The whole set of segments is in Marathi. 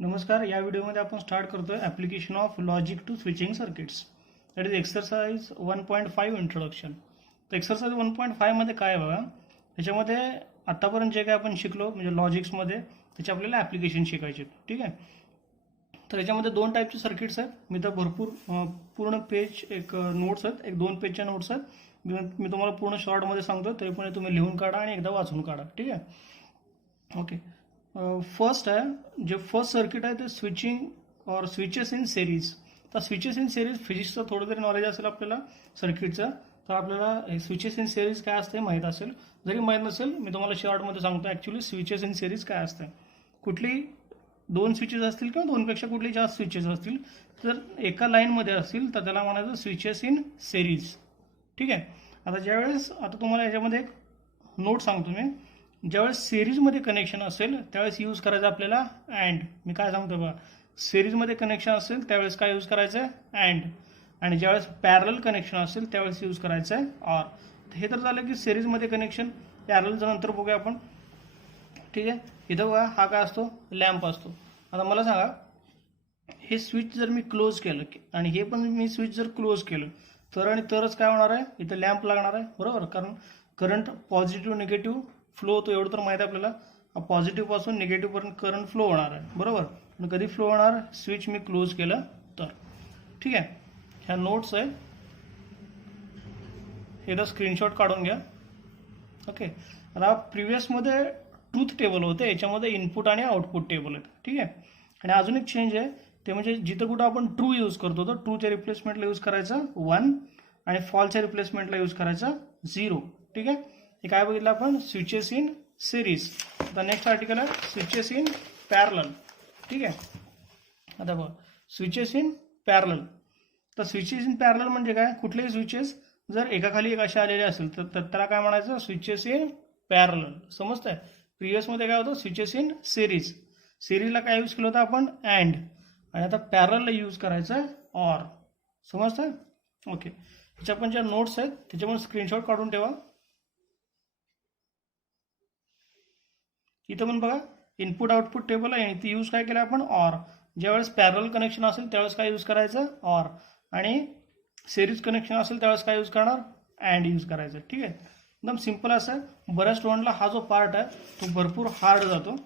नमस्कार. या व्हिडिओमध्ये आपण स्टार्ट करतोय application of logic to switching circuits. That is exercise 1.5 इंट्रोडक्शन. तर एक्सरसाइज 1.5 मध्ये काय आहे बघा, त्याच्यामध्ये आत्तापर्यंत जे काय आपण शिकलो म्हणजे लॉजिक्समध्ये त्याचे आपल्याला ॲप्लिकेशन शिकायचे. ठीक आहे. तर याच्यामध्ये दोन टाईपचे सर्किट्स आहेत. मी तर भरपूर पूर्ण पेज एक नोट्स आहेत, एक 2 पेजच्या नोट्स आहेत. मी तुम्हाला पूर्ण शॉर्टमध्ये सांगतो, तरी पण तुम्ही लिहून काढा आणि एकदा वाचून काढा. ठीक आहे. ओके. फर्स्ट आहे जे फर्स्ट सर्किट आहे ते स्विचिंग और स्विचेस इन सिरीज. तर स्विचेस इन सिरीज फिजिक्सचं थोडं तरी नॉलेज असेल आपल्याला सर्किटचं, तर आपल्याला स्विचेस इन सिरीज काय असते माहीत असेल. जरी माहीत नसेल मी तुम्हाला शॉर्टमध्ये सांगतो. ॲक्च्युली स्विचेस इन सिरीज काय असते. कुठली दोन स्विचेस असतील किंवा दोनपेक्षा कुठली जास्त स्विचेस असतील तर एका लाईनमध्ये असतील तर त्याला म्हणायचं स्विचेस इन सिरीज. ठीक आहे. आता ज्यावेळेस तुम्हाला याच्यामध्ये एक नोट सांगतो मी. ज्यावेळेस सिरीजमध्ये कनेक्शन असेल त्यावेळेस यूज करायचं आपल्याला अँड. मी काय सांगतो बघा, सिरीजमध्ये कनेक्शन असेल त्यावेळेस काय यूज करायचं आहे अँड, आणि ज्यावेळेस पॅरल कनेक्शन असेल त्यावेळेस यूज करायचं आहे ऑर. हे तर झालं की सिरीजमध्ये कनेक्शन. पॅरलचं नंतर बघूया आपण. ठीक आहे. इथं बघा हा काय असतो, लॅम्प असतो. आता मला सांगा, हे स्विच जर मी क्लोज केलं आणि हे पण मी स्विच जर क्लोज केलं तर आणि तरच काय होणार आहे, इथं लॅम्प लागणार आहे बरोबर. कारण करंट पॉझिटिव्ह निगेटिव्ह फ्लो होतो एवढं तर माहीत आहे आपल्याला. पॉझिटिव्ह पासून निगेटिव्ह पर्यंत करंट फ्लो होणार आहे बरोबर. पण कधी फ्लो होणार, स्विच मी क्लोज केलं तर. ठीक आहे. ह्या नोट्स आहे, एकदा स्क्रीनशॉट काढून घ्या. ओके. आता प्रिव्हियसमध्ये ट्रूथ टेबल होते, याच्यामध्ये इनपुट आणि आउटपुट टेबल आहेत. ठीक आहे. आणि अजून एक चेंज आहे ते म्हणजे जिथं कुठं आपण ट्रू यूज करतो तर ट्रूच्या रिप्लेसमेंटला यूज करायचं 1 आणि फॉलच्या रिप्लेसमेंटला यूज करायचं 0. ठीक आहे. हे काय बघितलं आपण, स्विचेस इन सिरीज. आता नेक्स्ट आर्टिकल आहे स्विचेस इन पॅरलल. ठीक आहे. आता बघा स्विचेस इन पॅरलल. तर स्विचेस इन पॅरलल म्हणजे काय, कुठलेही स्विचेस जर एकाखाली एक असे आलेले असेल तर त्याला काय म्हणायचं, स्विचेस इन पॅरलल. समजतंय. प्रिव्हियसमध्ये काय होतं, स्विचेस इन सिरीज. सिरीजला काय यूज केलं होतं आपण अँड, आणि आता पॅरलला यूज करायचं ऑर. समजतंय. ओके. ह्याच्या पण ज्या नोट्स आहेत त्याच्यामध्ये स्क्रीनशॉट काढून ठेवा. इथं पण बघा इनपुट आउटपुट टेबल आहे, इथे यूज काय केलं आपण ऑर. ज्यावेळेस पॅरल कनेक्शन असेल त्यावेळेस काय यूज करायचं ऑर, आणि सिरीज कनेक्शन असेल त्यावेळेस काय यूज करणार अँड यूज करायचं. ठीक आहे. एकदम सिम्पल असं. बऱ्याच स्टुडंटला हा जो पार्ट आहे तो भरपूर हार्ड जातो,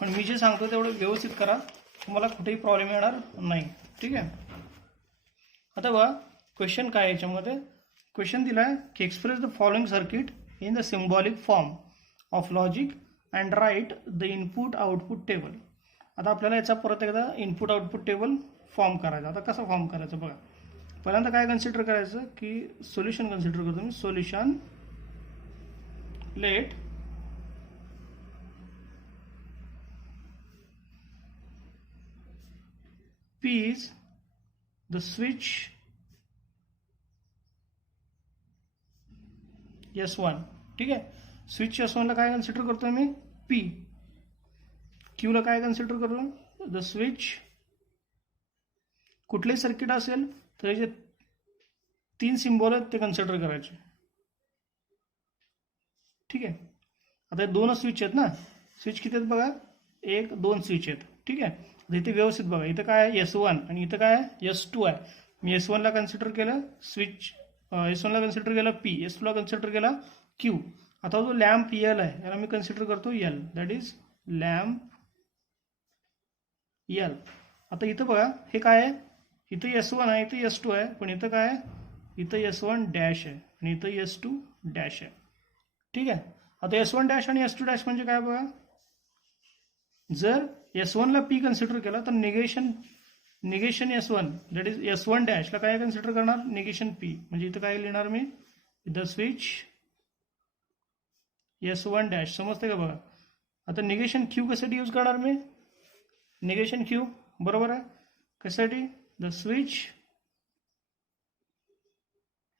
पण मी जे सांगतो तेवढं व्यवस्थित करा, तुम्हाला कुठेही प्रॉब्लेम येणार नाही. ठीक आहे. आता बघा क्वेश्चन काय आहे याच्यामध्ये. क्वेश्चन दिला आहे की express the following circuit in the symbolic form of logic and write the input output table. आता आपल्याला याचा परत एकदा इनपुट आउटपुट टेबल फॉर्म करायचा. आता कसं फॉर्म करायचं बघा. पहिल्यांदा काय कन्सिडर करायचं की सोल्युशन कन्सिडर करतो मी. Solution let P is the switch S1. ठीक आहे. स्विच S1 ला काय कन्सिडर करतोय मी P. Q ला काय कन्सिडर करतो, द स्विच. कुठलेही सर्किट असेल तर जे 3 सिम्बॉल आहेत ते कन्सिडर करायचे. ठीक आहे. आता दोनच स्विच आहेत ना, स्विच किती आहेत बघा, 1 2 स्विच आहेत. ठीक आहे. इथे व्यवस्थित बघा, इथं काय आहे S1 आणि इथं काय आहे S2 आहे. मी S1 ला कन्सिडर केलं स्विच, S1 ला कन्सिडर केला P, S2 ला कन्सिडर केला Q. आता जो लॅम्प L आहे याला मी कन्सिडर करतो L, that is lamp L. आता इथं बघा हे काय आहे, इथं S1 आहे, इथं S2 आहे, पण इथं काय आहे, इथं S1 डॅश आहे आणि इथं S2 डॅश आहे. ठीक आहे. आता S1 डॅश आणि S2 डॅश म्हणजे काय बघा, जर S1 ला P कन्सिडर केला तर negation S1 that is S1 डॅशला काय कन्सिडर करणार, निगेशन P. म्हणजे इथं काय लिहिणार मी, द स्विच S1 डॅश. समजते का बघा. आता निगेशन Q कशासाठी यूज करणार मी, निगेशन Q बरोबर आहे. कशासाठी, द स्विच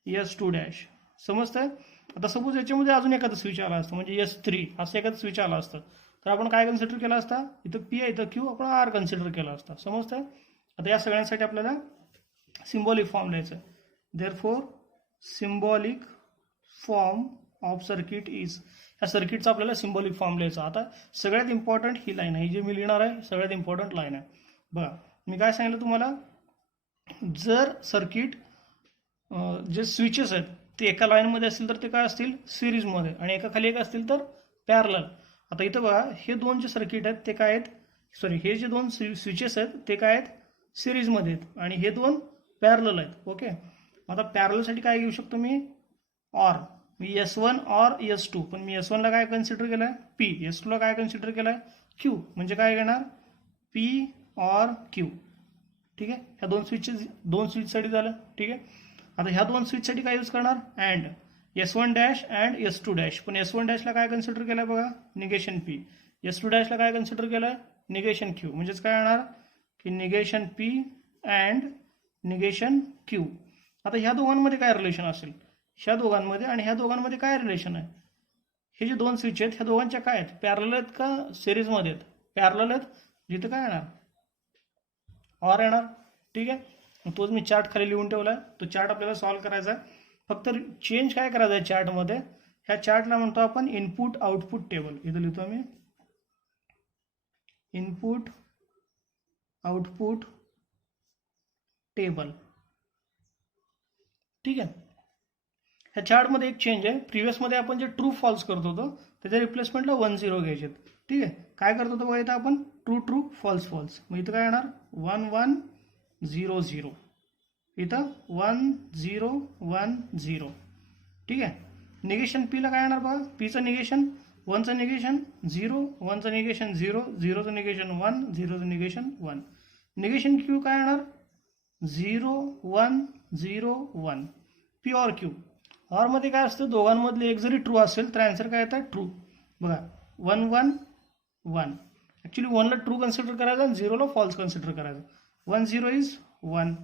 S2 डॅश. समजतंय. आता सपोज याच्यामध्ये अजून एखादा स्विच आला असतं म्हणजे S3 असं एखादं स्विच आला असतं तर आपण काय कन्सिडर केला असता, इथं P आहे इथं Q, आपण R कन्सिडर केला असता. समजतंय. आता या सगळ्यांसाठी आपल्याला सिम्बॉलिक फॉर्म लिहायचं आहे. Therefore symbolic form of circuit is. ह्या सर्किटचा आपल्याला सिम्बॉलिक फॉर्म लिहायचा. आता सगळ्यात इम्पॉर्टंट ही लाईन आहे, ही जी मी लिहिणार आहे सगळ्यात इम्पॉर्टंट लाईन आहे. बघा मी काय सांगितलं तुम्हाला, जर सर्किट जे स्विचेस आहेत ते एका लाईनमध्ये असतील तर ते काय असतील सिरीजमध्ये, आणि एका खाली एक असतील तर पॅरलल. आता इथं बघा हे दोन जे सर्किट आहेत ते काय आहेत, सॉरी हे जे दोन स्विचेस आहेत ते काय आहेत सिरीजमध्ये आहेत, आणि हे दोन पॅरलल आहेत. ओके, आता पॅरलसाठी काय घेऊ शकतो मी, or. Me S1 or S2, पण मी S1 ला काय कन्सिडर केलं आहे P, S2 ला काय कन्सिडर केलं आहे Q, म्हणजे काय घेणार P ऑर Q. ठीक आहे, ह्या दोन स्विचसाठी झालं. ठीक आहे, आता ह्या दोन स्विचसाठी काय यूज करणार, and S1 dash and S2 dash. पण S1 डॅशला काय कन्सिडर केलं आहे बघा निगेशन P, S2 डॅशला काय कन्सिडर केलं आहे निगेशन Q. म्हणजेच काय येणार की negation P and negation Q. आता ह्या दोघांमध्ये काय रिलेशन असेल, ह्या दोघांमध्ये आणि ह्या दोघांमध्ये काय रिलेशन आहे, हे जे दोन स्विच आहेत ह्या दोघांच्या काय आहेत, पॅरलल आहेत का सिरीजमध्ये आहेत, पॅरलल आहेत, जिथे काय येणार ऑर येणार. ठीक आहे, तोच मी चार्ट खाली लिहून ठेवला आहे, तो चार्ट आपल्याला सॉल्व्ह करायचा आहे. फक्त चेंज काय करायचं आहे चार्टमध्ये, ह्या चार्टला म्हणतो आपण इनपुट आउटपुट टेबल. इथं लिहितो मी इनपुट आउटपुट टेबल. ठीक आहे, ह्या चार्टमध्ये एक चेंज आहे, प्रिव्हियसमध्ये आपण जे ट्रू फॉल्स करत होतो त्याच्या रिप्लेसमेंटला 1 0 घ्यायचे. ठीक आहे, काय करत होतो बघा इथं आपण ट्रू ट्रू फॉल्स फॉल्स. मग इथं काय येणार 1 1 0 0, इथं 1 0 1 0. ठीक आहे, निगेशन P ला काय येणार बघा, Pचं निगेशन 1चं निगेशन 0, 1चं निगेशन 0, 0चं निगेशन 1, 0चं निगेशन 1. निगेशन Q काय येणार 0 1 0 1. P ऑर Q, ऑरमध्ये काय असतं दोघांमधले एक जरी ट्रू असेल तर आन्सर काय येतं ट्रू. बघा 1 1 1, ॲक्च्युली 1ला ट्रू कन्सिडर करायचं आणि 0ला फॉल्स कन्सिडर करायचं. 1 0 इज 1,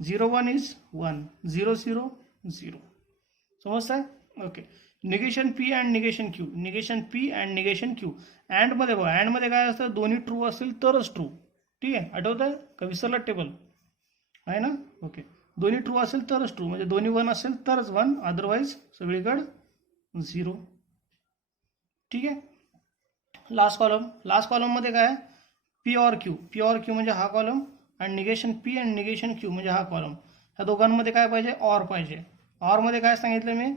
0 1 इज 1, 0 0 0. समजतंय. Okay, negation P and negation Q, negation P and negation Q. अँडमध्ये बघा, अँडमध्ये काय असतं दोन्ही ट्रू असतील तरच ट्रू. ठीक आहे, आठवत आहे का, विसरला टेबल आहे ना. ओके, दोन्ही ट्रू असेल तरच ट्रू, म्हणजे दोन्ही 1 असेल तरच 1, अदरवाईज सगळीकडे 0. ठीक आहे, लास्ट कॉलममध्ये काय P ऑर Q म्हणजे हा कॉलम, आणि negation P and negation Q म्हणजे हा कॉलम. ह्या दोघांमध्ये काय पाहिजे ऑर पाहिजे. ऑरमध्ये काय सांगितलं मी,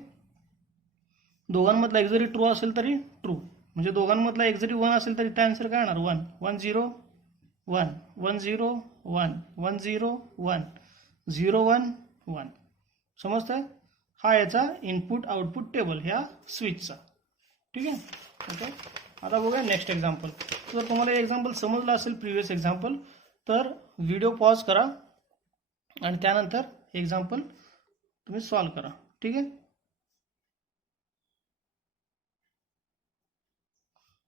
दोघांमधला एक जरी ट्रू असेल तरी ट्रू, म्हणजे दोघांमधला एक जरी 1 असेल तरी त्या आन्सर काय येणार 1 1 0 1 1 0 1 1 0 1 0 1 1. समजतंय, हा याचा इनपुट आउटपुट टेबल ह्या स्विचचा. ठीक आहे. ओके, आता बघूया नेक्स्ट एक्झाम्पल. जर तुम्हाला एक्झाम्पल समजलं असेल प्रिव्हियस एक्झाम्पल तर व्हिडिओ पॉज करा आणि त्यानंतर एक्झाम्पल तुम्ही सॉल्व करा. ठीक आहे.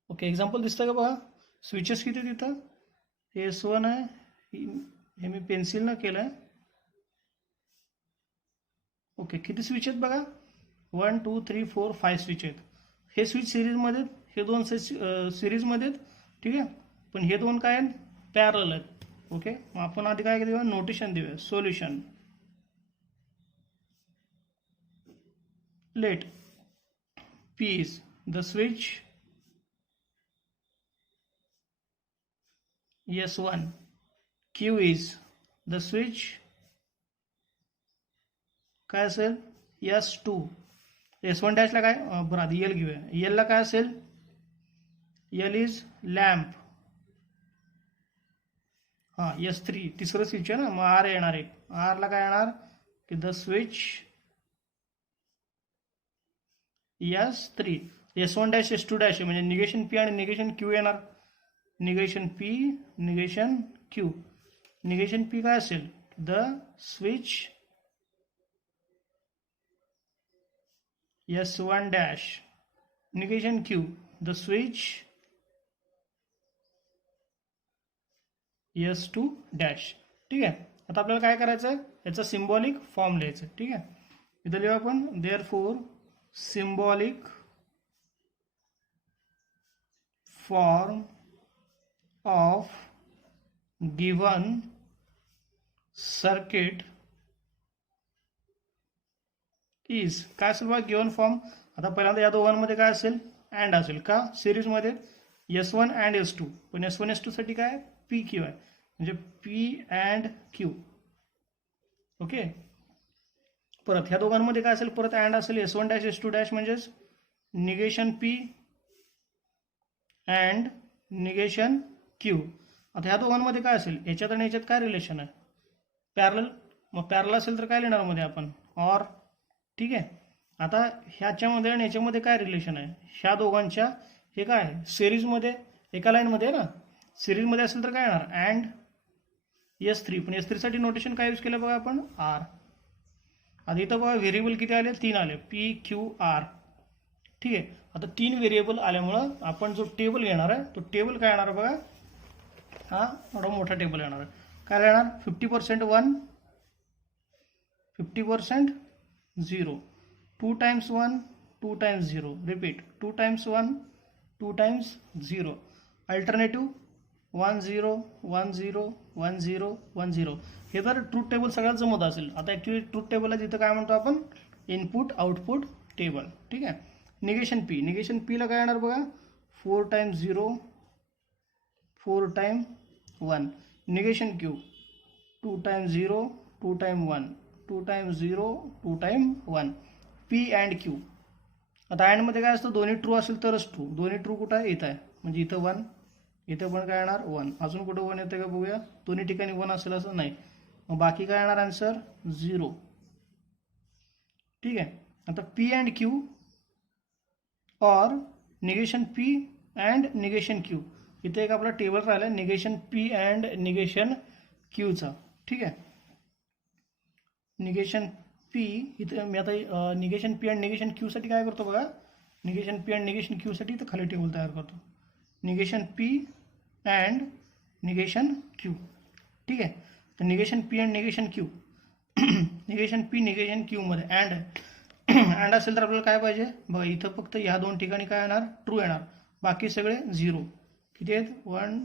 ओके, एक्झाम्पल दिसतं का बघा, स्विचेस किती तिथं, S1 आहे, हे मी पेन्सिलनं केलं आहे. ओके, किती स्विच आहेत बघा 1 2 3 4 5 स्विच आहेत. हे स्विच सिरीजमध्ये, हे दोन सिरीजमध्ये आहेत. ठीक आहे, पण हे दोन काय आहेत पॅरलल आहेत. ओके, मग आपण आधी काय देऊया नोटेशन देऊया, solution let P is the switch S1, Q is the switch काय असेल S2, S1 डॅशला काय बरं आधी L घेऊया, L ला काय असेल L इज लॅम्प. हां S3 तिसरं स्विच आहे ना, मग R येणार आहे. R ला काय येणार की the switch S3, S1 dash S2 dash आहे म्हणजे निगेशन P आणि निगेशन Q येणार. Negation P negation Q, negation P काय असेल the switch S1 dash, negation Q the switch S2 dash. ठीक आहे, आता आपल्याला काय करायचं आहे याचा सिम्बॉलिक फॉर्म लिहायचं. ठीक आहे, इथं लिहू आपण therefore symbolic form of given circuit is काय असेल बघा गिव्हन फॉर्म. आता पहिल्यांदा या दोघांमध्ये काय असेल, अँड असेल का सिरीजमध्ये S1 अँड S2. पण S1 S2 साठी काय पी क्यू आहे, म्हणजे पी अँड क्यू. ओके. परत ह्या दोघांमध्ये काय असेल, परत अँड असेल S1 डॅश S2 डॅश म्हणजेच negation P and negation Q. आता ह्या दोघांमध्ये काय असेल, याच्यात आणि याच्यात काय रिलेशन आहे, पॅरलल. मग पॅरलल असेल तर काय लिहिणार मध्ये आपण ऑर. ठीक आहे. आता ह्याच्यामध्ये आणि याच्यामध्ये काय रिलेशन आहे, ह्या दोघांच्या हे काय आहे सिरीजमध्ये एका लाईनमध्ये आहे ना. सिरीजमध्ये असेल तर काय येणार अँड S3. पण S3 साठी नोटेशन काय यूज केलं बघा आपण आर. आता इथं बघा व्हेरिएबल किती आले, 3 आले, पी क्यू आर. ठीक आहे. आता 3 व्हेरिएबल आल्यामुळं आपण जो टेबल घेणार आहे तो टेबल काय येणार बघा, हा एवढा मोठा टेबल येणार आहे. काय येणार 50% 1, 50% 0, 2 times 1, 2 times 0, repeat 2 times 1, 2 times 0, alternative 1 0 1 0 1 0 1 0. हे जर ट्रूथ टेबल सगळ्यात जमत असेल. आता ॲक्च्युली ट्रूथ टेबलला जिथं काय म्हणतो आपण इनपुट आउटपुट टेबल. ठीक आहे. निगेशन पी, निगेशन पीला काय येणार बघा 4 times 0, 4 times 1. Negation Q 2 times 0, 2 times 1, 2 times 0, 2 times 1. P and Q. आता अँडमध्ये काय असतं, दोन्ही ट्रू असेल तरच ट्रू. दोन्ही ट्रू कुठं आहे, इथं आहे, म्हणजे इथं 1, इथं पण काय येणार 1. अजून कुठं 1 येतं का बघूया, दोन्ही ठिकाणी 1 असेल असं नाही. मग बाकी काय येणार आन्सर 0. ठीक आहे. आता P and Q or negation P and negation Q. इथे एक आपला टेबल राहिला निगेशन पी अँड निगेशन क्यूचा. ठीक आहे. निगेशन पी इथे मी आता negation P and negation Q साठी काय करतो बघा, negation P and negation Q साठी इथं खाली टेबल तयार करतो, negation P and negation Q. ठीक आहे. तर negation P and negation Q negation P negation Q मध्ये अँड अँड असेल तर आपल्याला काय पाहिजे बघा, इथं फक्त ह्या दोन ठिकाणी काय येणार ट्रू येणार, बाकी सगळे 0. किती आहेत 1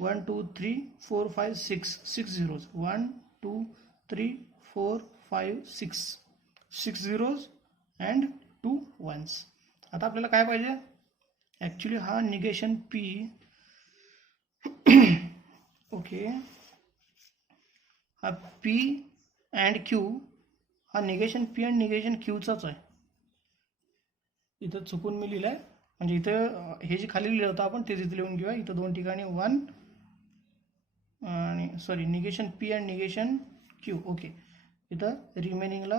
1 2 3 4 5 6 6 zeros, 1 2 3 4 5 6 6 zeros अँड 2 ones. आता आपल्याला काय पाहिजे ॲक्च्युली हा निगेशन पी. ओके. हा पी अँड क्यू हा निगेशन पी अँड निगेशन क्यूचाच आहे. इथं चुकून मी लिहिलं आहे, म्हणजे इथं हे जे खाली लिहिलं होतं आपण तेच इथं लिहून घेऊया. इथं दोन ठिकाणी 1 आणि sorry negation P and negation Q. Okay. इथं रिमेनिंगला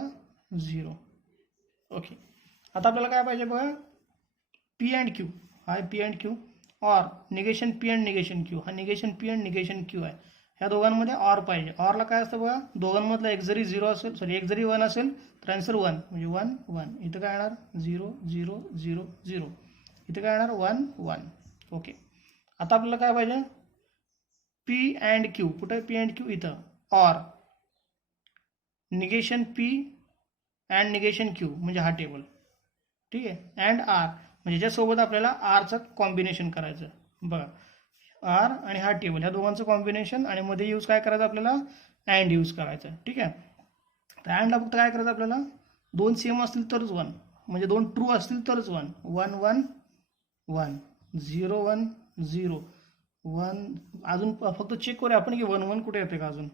0. ओके. आता आपल्याला काय पाहिजे बघा पी अँड क्यू, हा P and Q or negation P and negation Q, हा negation P and negation Q आहे. ह्या दोघांमध्ये ऑर पाहिजे. ऑरला काय असतं बघा, दोघांमधला एक जरी 0 असेल, सॉरी एक जरी 1 असेल तर आन्सर 1, म्हणजे 1 1. इथं काय येणार 0 0 0 0. इथं काय येणार 1 1. ओके. आता आपल्याला काय पाहिजे पी अँड क्यू. कुठं आहे पी अँड क्यू, इथं or negation P and negation Q म्हणजे हा टेबल. ठीक आहे. अँड आर म्हणजे ज्यासोबत आपल्याला आरचं कॉम्बिनेशन करायचं बघा, आर आणि हा टेबल ह्या दोघांचं कॉम्बिनेशन, आणि मध्ये यूज काय करायचं आपल्याला अँड यूज करायचं. ठीक आहे. तर अँडला फक्त काय करायचं आपल्याला, दोन सेम असतील तरच 1, म्हणजे दोन ट्रू असतील तरच 1 1 1 1 0 1 0 1. अजून फक्त चेक करूया आपण की 1 1 कुठे येते का अजून.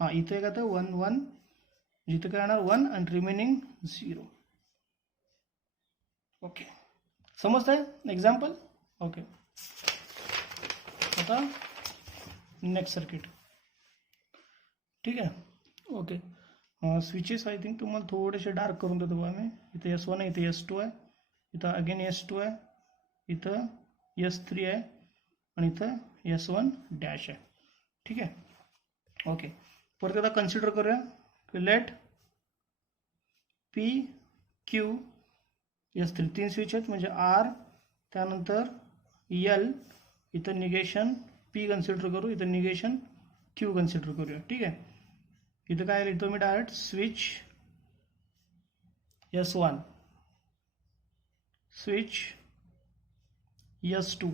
हां इथे का तर 1 1, जिथे काय येणार 1 आणि रिमेनिंग 0. ओके. समजतंय एक्झाम्पल. ओके. आता नेक्स्ट सर्किट. ठीक आहे. ओके. स्विचेस आय थिंक तुम्हाला थोडेसे डार्क करून देतो बघा मी. इथे S1 आहे, इथे S2 आहे, इथं अगेन S2 आहे, इथं S3 आहे आणि इथं S1 डॅश आहे. ठीक आहे. ओके. परत आता कन्सिडर करूया की let P Q S3 3 switch आहेत, म्हणजे R त्यानंतर L, इथं निगेशन P कन्सिडर करू, इथं निगेशन Q कन्सिडर करूया. ठीक आहे. इथं काय लिहितो मी direct switch S1, switch S2,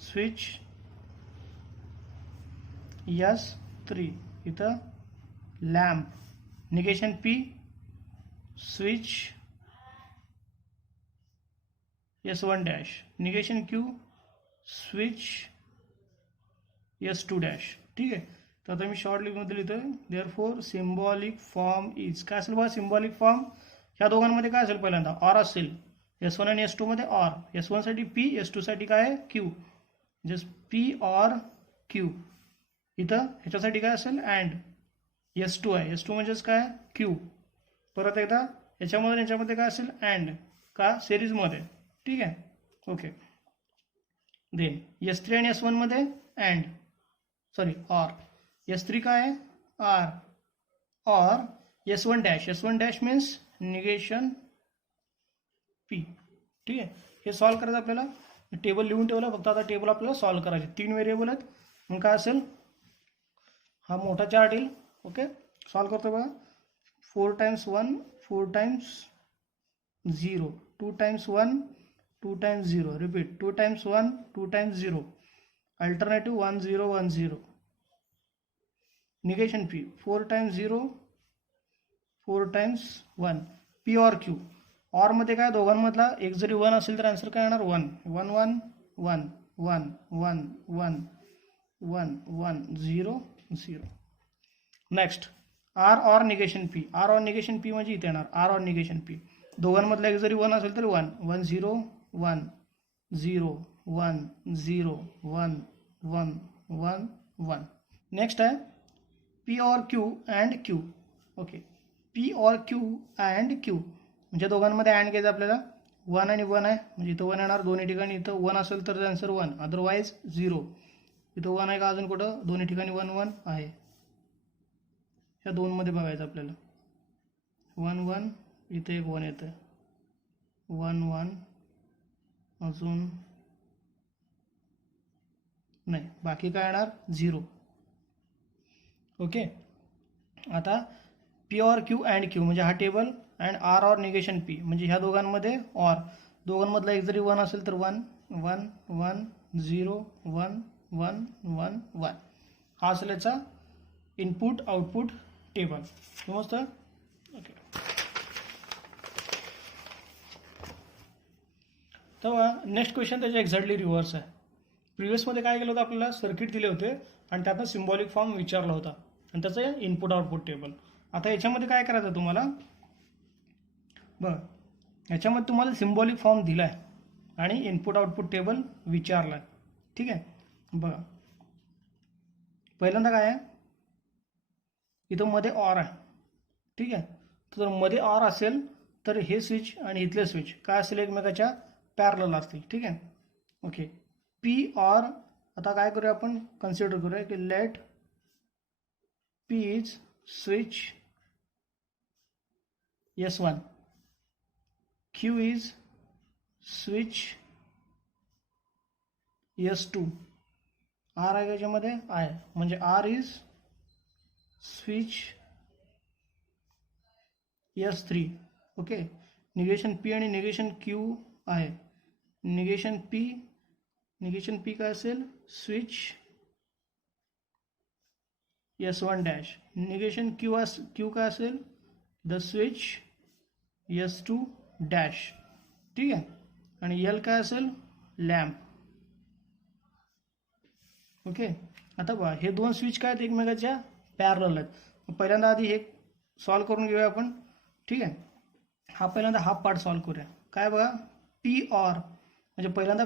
switch S3, इथं lamp. Negation P switch S1 dash. Negation Q switch S2 dash. ठीक आहे. तर आता मी शॉर्ट लिंकमध्ये लिहितोय. देअरफॉर सिम्बॉलिक फॉर्म इज, काय असेल बघा सिम्बॉलिक फॉर्म ह्या दोघांमध्ये काय असेल, पहिल्यांदा ऑर असेल. S1 आणि S2 मध्ये ऑर. S1 साठी P, S2 साठी काय आहे Q. Just P or Q. इथं ह्याच्यासाठी काय असेल अँड. S2 आहे. S2 म्हणजेच काय Q. परत एकदा याच्यामध्ये याच्यामध्ये काय असेल अँड, का सिरीजमध्ये. ठीक आहे. ओके. देन S3 आणि S1 मध्ये अँड, सॉरी ऑर. S3 काय आहे R. Or S1 dash. S1 dash means negation P. ठीक आहे. हे सॉल्व करायचं आपल्याला. टेबल लिहून ठेवलं, फक्त आता टेबल आपल्याला सॉल्व करायचे. 3 व्हेरिएबल आहेत. मग काय असेल, हा मोठा चार्ट येईल. ओके. सॉल्व करतो बघा. 4 times 1 4 times 0, 2 times 1 2 times 0. Repeat 2 times 1 2 times 0. Alternative 1 0 1 0. Negation P 4 times 0 4 times 1. P और Q. ऑर मध्ये काय दोघांमधला एक जरी 1 असेल तर आन्सर काय येणार 1 1 1 1 1 1 1 1 1 0 0. Next R or negation P. R or negation P म्हणजे इथे येणार आर ऑर निगेशन P. दोघांमधला एक जरी 1 असेल तर 1 1 0 1 0 1 0 1 1 1 1. नेक्स्ट आहे P और Q and Q. Okay. P और Q अँड Q म्हणजे दोघांमध्ये अँड घ्यायचं आपल्याला. 1 आणि 1 आहे म्हणजे इथं 1 येणार दोन्ही ठिकाणी. इथं 1 असेल तर आन्सर 1, अदरवाईज 0. इथं 1 आहे का अजून कुठं, दोन्ही ठिकाणी 1 1 आहे. ह्या दोनमध्ये बघायचं आपल्याला. 1 1 इथे एक 1 येतं. 1 1 अजून नाही, बाकी काय येणार 0. ओके. आता P और Q अँड Q म्हणजे हा table and R or negation P म्हणजे ह्या दोघांमध्ये ऑर. दोघांमधला एक जरी 1 असेल तर 1 1 1 0 1 1 1 1. हा असेल याचा इनपुट आउटपुट टेबल. समजतं. ओके. तेव्हा नेक्स्ट क्वेश्चन त्याच्या एक्झॅक्टली रिव्हर्स आहे. प्रिव्हियसमध्ये काय केलं होतं, आपल्याला सर्किट दिले होते आणि त्यातनं सिम्बॉलिक फॉर्म विचारला होता आणि त्याचं इनपुट आउटपुट टेबल. आता याच्यामध्ये काय करायचं तुम्हाला बघा, याच्यामध्ये तुम्हाला सिम्बॉलिक फॉर्म दिला आहे आणि इनपुट आउटपुट टेबल विचारला आहे. ठीक आहे. बघा पहिल्यांदा काय आहे, इथं मध्ये ऑर आहे. ठीक आहे. तर मध्ये ऑर असेल तर हे स्विच आणि इथले स्विच काय असेल एकमेकाच्या पॅरलल असतील. ठीक आहे. ओके. P ऑर, आता काय करूया आपण कन्सिडर करूया की let P is switch S1, Q is switch S2. R आहे याच्यामध्ये आहे म्हणजे R is switch S3. Okay. Negation P आणि निगेशन Q आहे. निगेशन P काय असेल switch S1 dash. Negation Q काय असेल द स्विच S2 डॅश. ठीक आहे. आणि L काय असेल लॅम्प. ओके. आता बघा हे दोन स्विच काय आहेत एकमेकाच्या पॅरलल आहेत. पहिल्यांदा आधी हे सॉल्व करून घेऊया आपण. ठीक आहे. हा पहिल्यांदा हाफ पार्ट सॉल्व करूया. काय बघा P ऑर म्हणजे पहिल्यांदा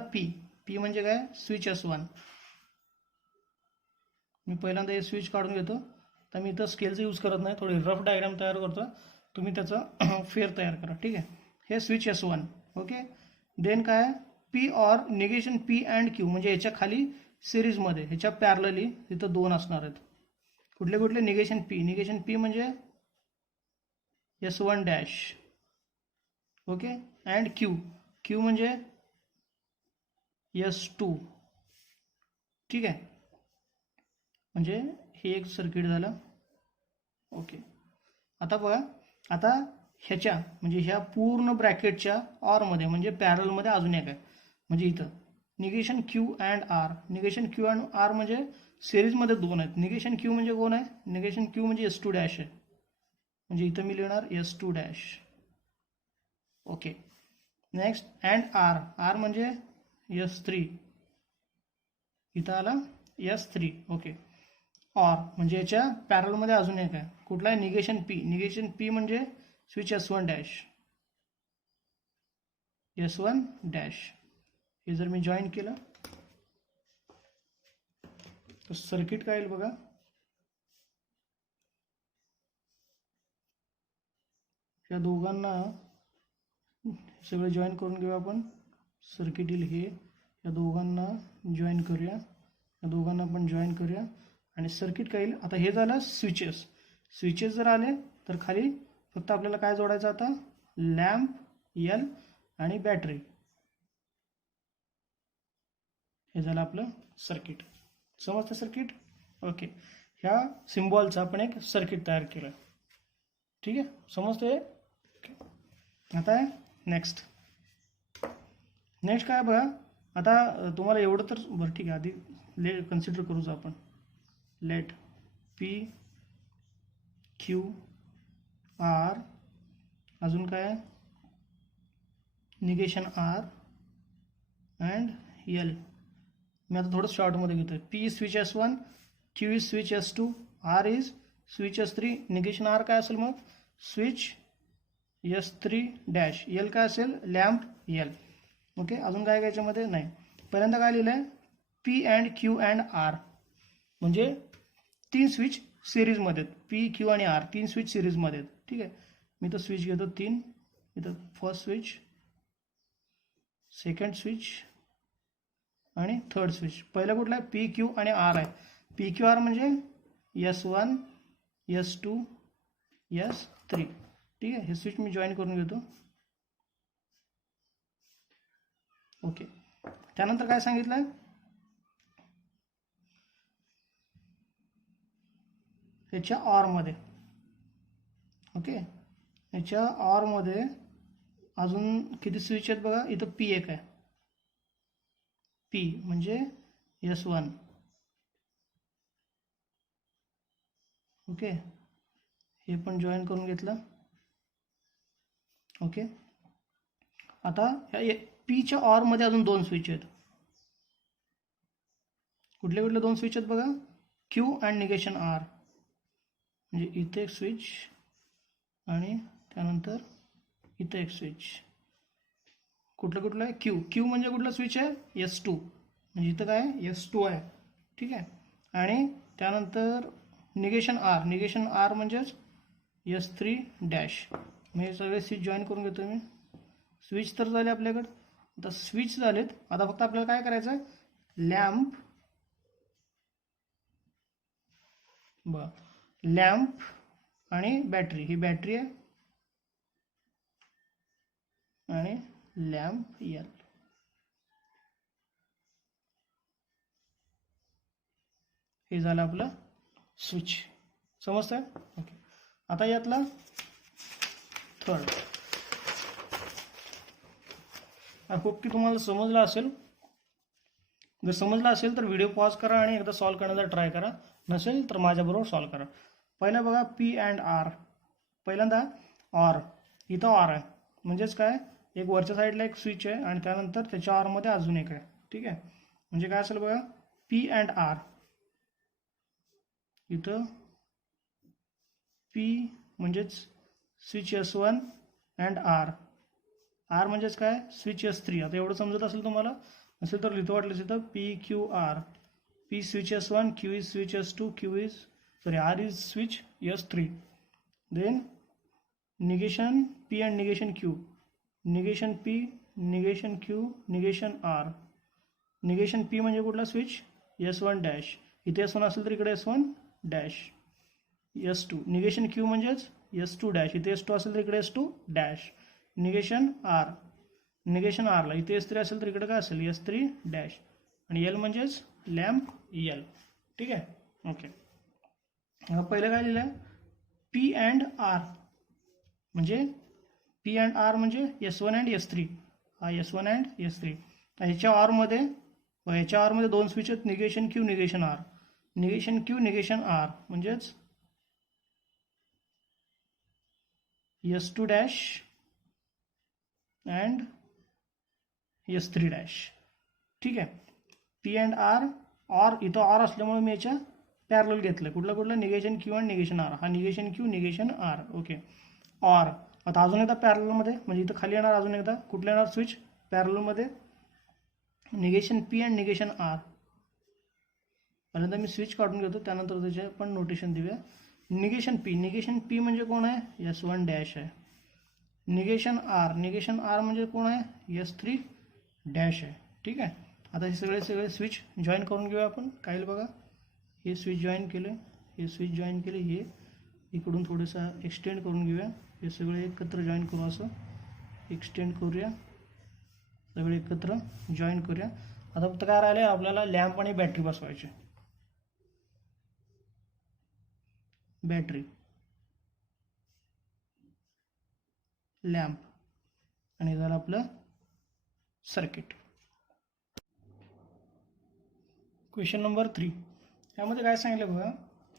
P म्हणजे काय स्विच S1. मी पहिल्यांदा हे स्विच काढून घेतो. तर मी इथं स्केलचं यूज करत नाही, थोडी रफ डायग्राम तयार करतो. तुम्ही त्याचा फेर तयार करा. ठीक आहे. हे स्विच S1. ओके. देन काय P or negation P and Q म्हणजे याच्या खाली सिरीजमध्ये ह्याच्या पॅरलली तिथं 2 असणार आहेत. कुठले कुठले निगेशन P म्हणजे S1 dash. Okay. And Q म्हणजे S2. ठीक आहे. म्हणजे हे एक सर्किट झालं. ओके. आता बघा, आता ह्याच्या म्हणजे ह्या पूर्ण ब्रॅकेटच्या ऑरमध्ये म्हणजे पॅरलमध्ये अजून एक आहे म्हणजे इथं negation Q and R. Negation Q and R म्हणजे सिरीजमध्ये दोन आहेत. निगेशन क्यू म्हणजे कोण आहे? निगेशन क्यू म्हणजे S2 डॅश आहे. म्हणजे इथं मी लिहिणार S2 dash. Okay. Next and R. R म्हणजे S3. इथं आला S3. ओके. ऑर म्हणजे याच्या पॅरलमध्ये अजून एक आहे. कुठला आहे? Negation P. निगेशन पी म्हणजे switch S1 dash. S1 dash. हे जर मी जॉईन केलं तर सर्किट काय येईल बघा. या दोघांना सगळं जॉईन करून घेऊ आपण. सर्किट येईल हे. या दोघांना जॉईन करूया. या दोघांना पण जॉईन करूया आणि सर्किट काय येईल. आता हे झालं स्विचेस. स्विचेस जर आले तर खाली फक्त आपल्याला काय जोडायचं आता? लॅम्प L आणि बॅटरी. हे झालं आपलं सर्किट. समजतं सर्किट? ओके. ह्या सिम्बॉलचं आपण एक सर्किट तयार केलं. ठीक आहे, समजतंय? आता नेक्स्ट काय बघा. आता तुम्हाला एवढं तर बरं ठीक आहे. आधी कन्सिडर करूच आपण. लेट P Q R अजून काय आहे? Negation R and L. मी आता थोडं शॉर्टमध्ये घेतोय. P is switch S1, Q is switch S2, R is switch S3. Negation R काय असेल मग? Switch S3 dash. L काय असेल? Lamp L. ओके. अजून काय याच्यामध्ये नाही. पहिल्यांदा काय लिहिलं आहे? P and Q and R म्हणजे तीन स्विच सिरीजमध्ये आहेत. P Q आणि R तीन स्विच सिरीजमध्ये आहेत. ठीक आहे. मी तर स्विच घेतो तीन. इथं फर्स्ट स्विच, सेकंड स्विच आणि थर्ड स्विच. पहिला कुठला आहे? P Q आणि R आहे. P Q R म्हणजे S1 S2 S3. ठीक आहे. हे स्विच मी जॉईन करून घेतो. ओके. त्यानंतर काय सांगितलं आहे? याच्या ऑरमध्ये. ओके. याच्या ऑरमध्ये अजून किती स्विच आहेत बघा. इथं P एक आहे. P म्हणजे S1. ओके. हे पण जॉईन करून घेतलं. ओके. आता Pच्या ऑरमध्ये अजून दोन स्विच आहेत. कुठले दोन स्विच आहेत बघा. Q and negation R. म्हणजे इथे एक स्विच आणि त्यानंतर इथे एक स्विच. कुठलं आहे? Q म्हणजे कुठला स्विच आहे? S2. म्हणजे इथं काय आहे? S2 आहे. ठीक आहे. आणि त्यानंतर निगेशन R म्हणजेच S3 डॅश. मग हे सगळे स्विच जॉईन करून घेतो मी. स्विच तर झाले आपल्याकडे. आता स्विच झालेत. आता फक्त आपल्याला काय करायचं आहे? लॅम्प लॅम्प आणि बॅटरी. ही बॅटरी आहे आणि लॅम्प L. हे झालं आपलं स्विच. समजतंय? ओके. आता यातला थर्ड. आय होप की तुम्हाला समजलं असेल. जर समजलं असेल तर व्हिडिओ पॉज करा आणि एकदा सॉल्व करण्याचा ट्राय करा. नसेल तर माझ्याबरोबर सॉल्व करा. पहिला बघा P अँड R. पहिल्यांदा ऑर. इथं ऑर आहे म्हणजेच काय? एक वरच्या साईडला एक स्विच आहे आणि त्यानंतर त्याच्या ऑरमध्ये अजून एक आहे. ठीक आहे. म्हणजे काय असेल बघा. P and R. इथं P म्हणजेच switch S1 and R. R म्हणजेच काय? Switch S3. आता एवढं समजत असेल तुम्हाला. नसेल तर लिहितो वाटलं इथं P Q R. P switch S1, Q is switch S2, R is switch S3. Then negation P and negation Q. Negation P, negation Q, negation R. Negation P म्हणजे कुठला स्विच? S1 dash. इथे S1 असेल तर इकडे S1 dash. S2. Negation Q म्हणजेच S2 डॅश. इथे S2 असेल तर इकडे S2 dash. Negation R. Negation R ला इथे S3 असेल तर इकडे काय असेल? S3 dash. आणि L म्हणजेच लॅम्प L. ठीक आहे. ओके. पहिलं काय लिहिलं आहे? P अँड R म्हणजे P अँड R म्हणजे S1 अँड S3. हा S1 अँड S3. ह्याच्या ऑरमध्ये याच्या आरमध्ये दोन स्विच आहेत, negation Q negation R. Negation Q negation R म्हणजेच S2 dash and S3 dash. ठीक आहे. पी अँड आर, ऑर इथं ऑर असल्यामुळे मी याच्या पॅरल घेतलं. कुठलं negation Q and negation R. हा negation Q negation R. Okay. Or आता अजून एकदा पॅरलमध्ये, म्हणजे इथं खाली येणार अजून एकदा कुठलं येणार स्विच पॅरलमध्ये, negation P and negation R. पहिल्यांदा मी स्विच काढून घेतो, त्यानंतर त्याचे पण नोटेशन देऊया. निगेशन पी, निगेशन पी म्हणजे कोण आहे, S1 डॅश आहे. निगेशन आर, निगेशन आर म्हणजे कोण आहे, S3 डॅश आहे. ठीक आहे. आता हे सगळे स्विच जॉईन करून घेऊया आपण. काय येईल बघा, हे स्विच जॉईन केले, हे स्विच जॉईन केले, हे इकडून थोडंसं एक्सटेंड करून घेऊया. हे सगळे एकत्र जॉईन करू, असं एक्सटेंड करूया, सगळे एकत्र जॉईन करूया. आता फक्त काय राहिले, आपल्याला लॅम्प आणि बॅटरी बसवायची. बॅटरी, लॅम्प आणि झालं आपलं सर्किट. Question number 3. यामध्ये काय सांगितलं बघा,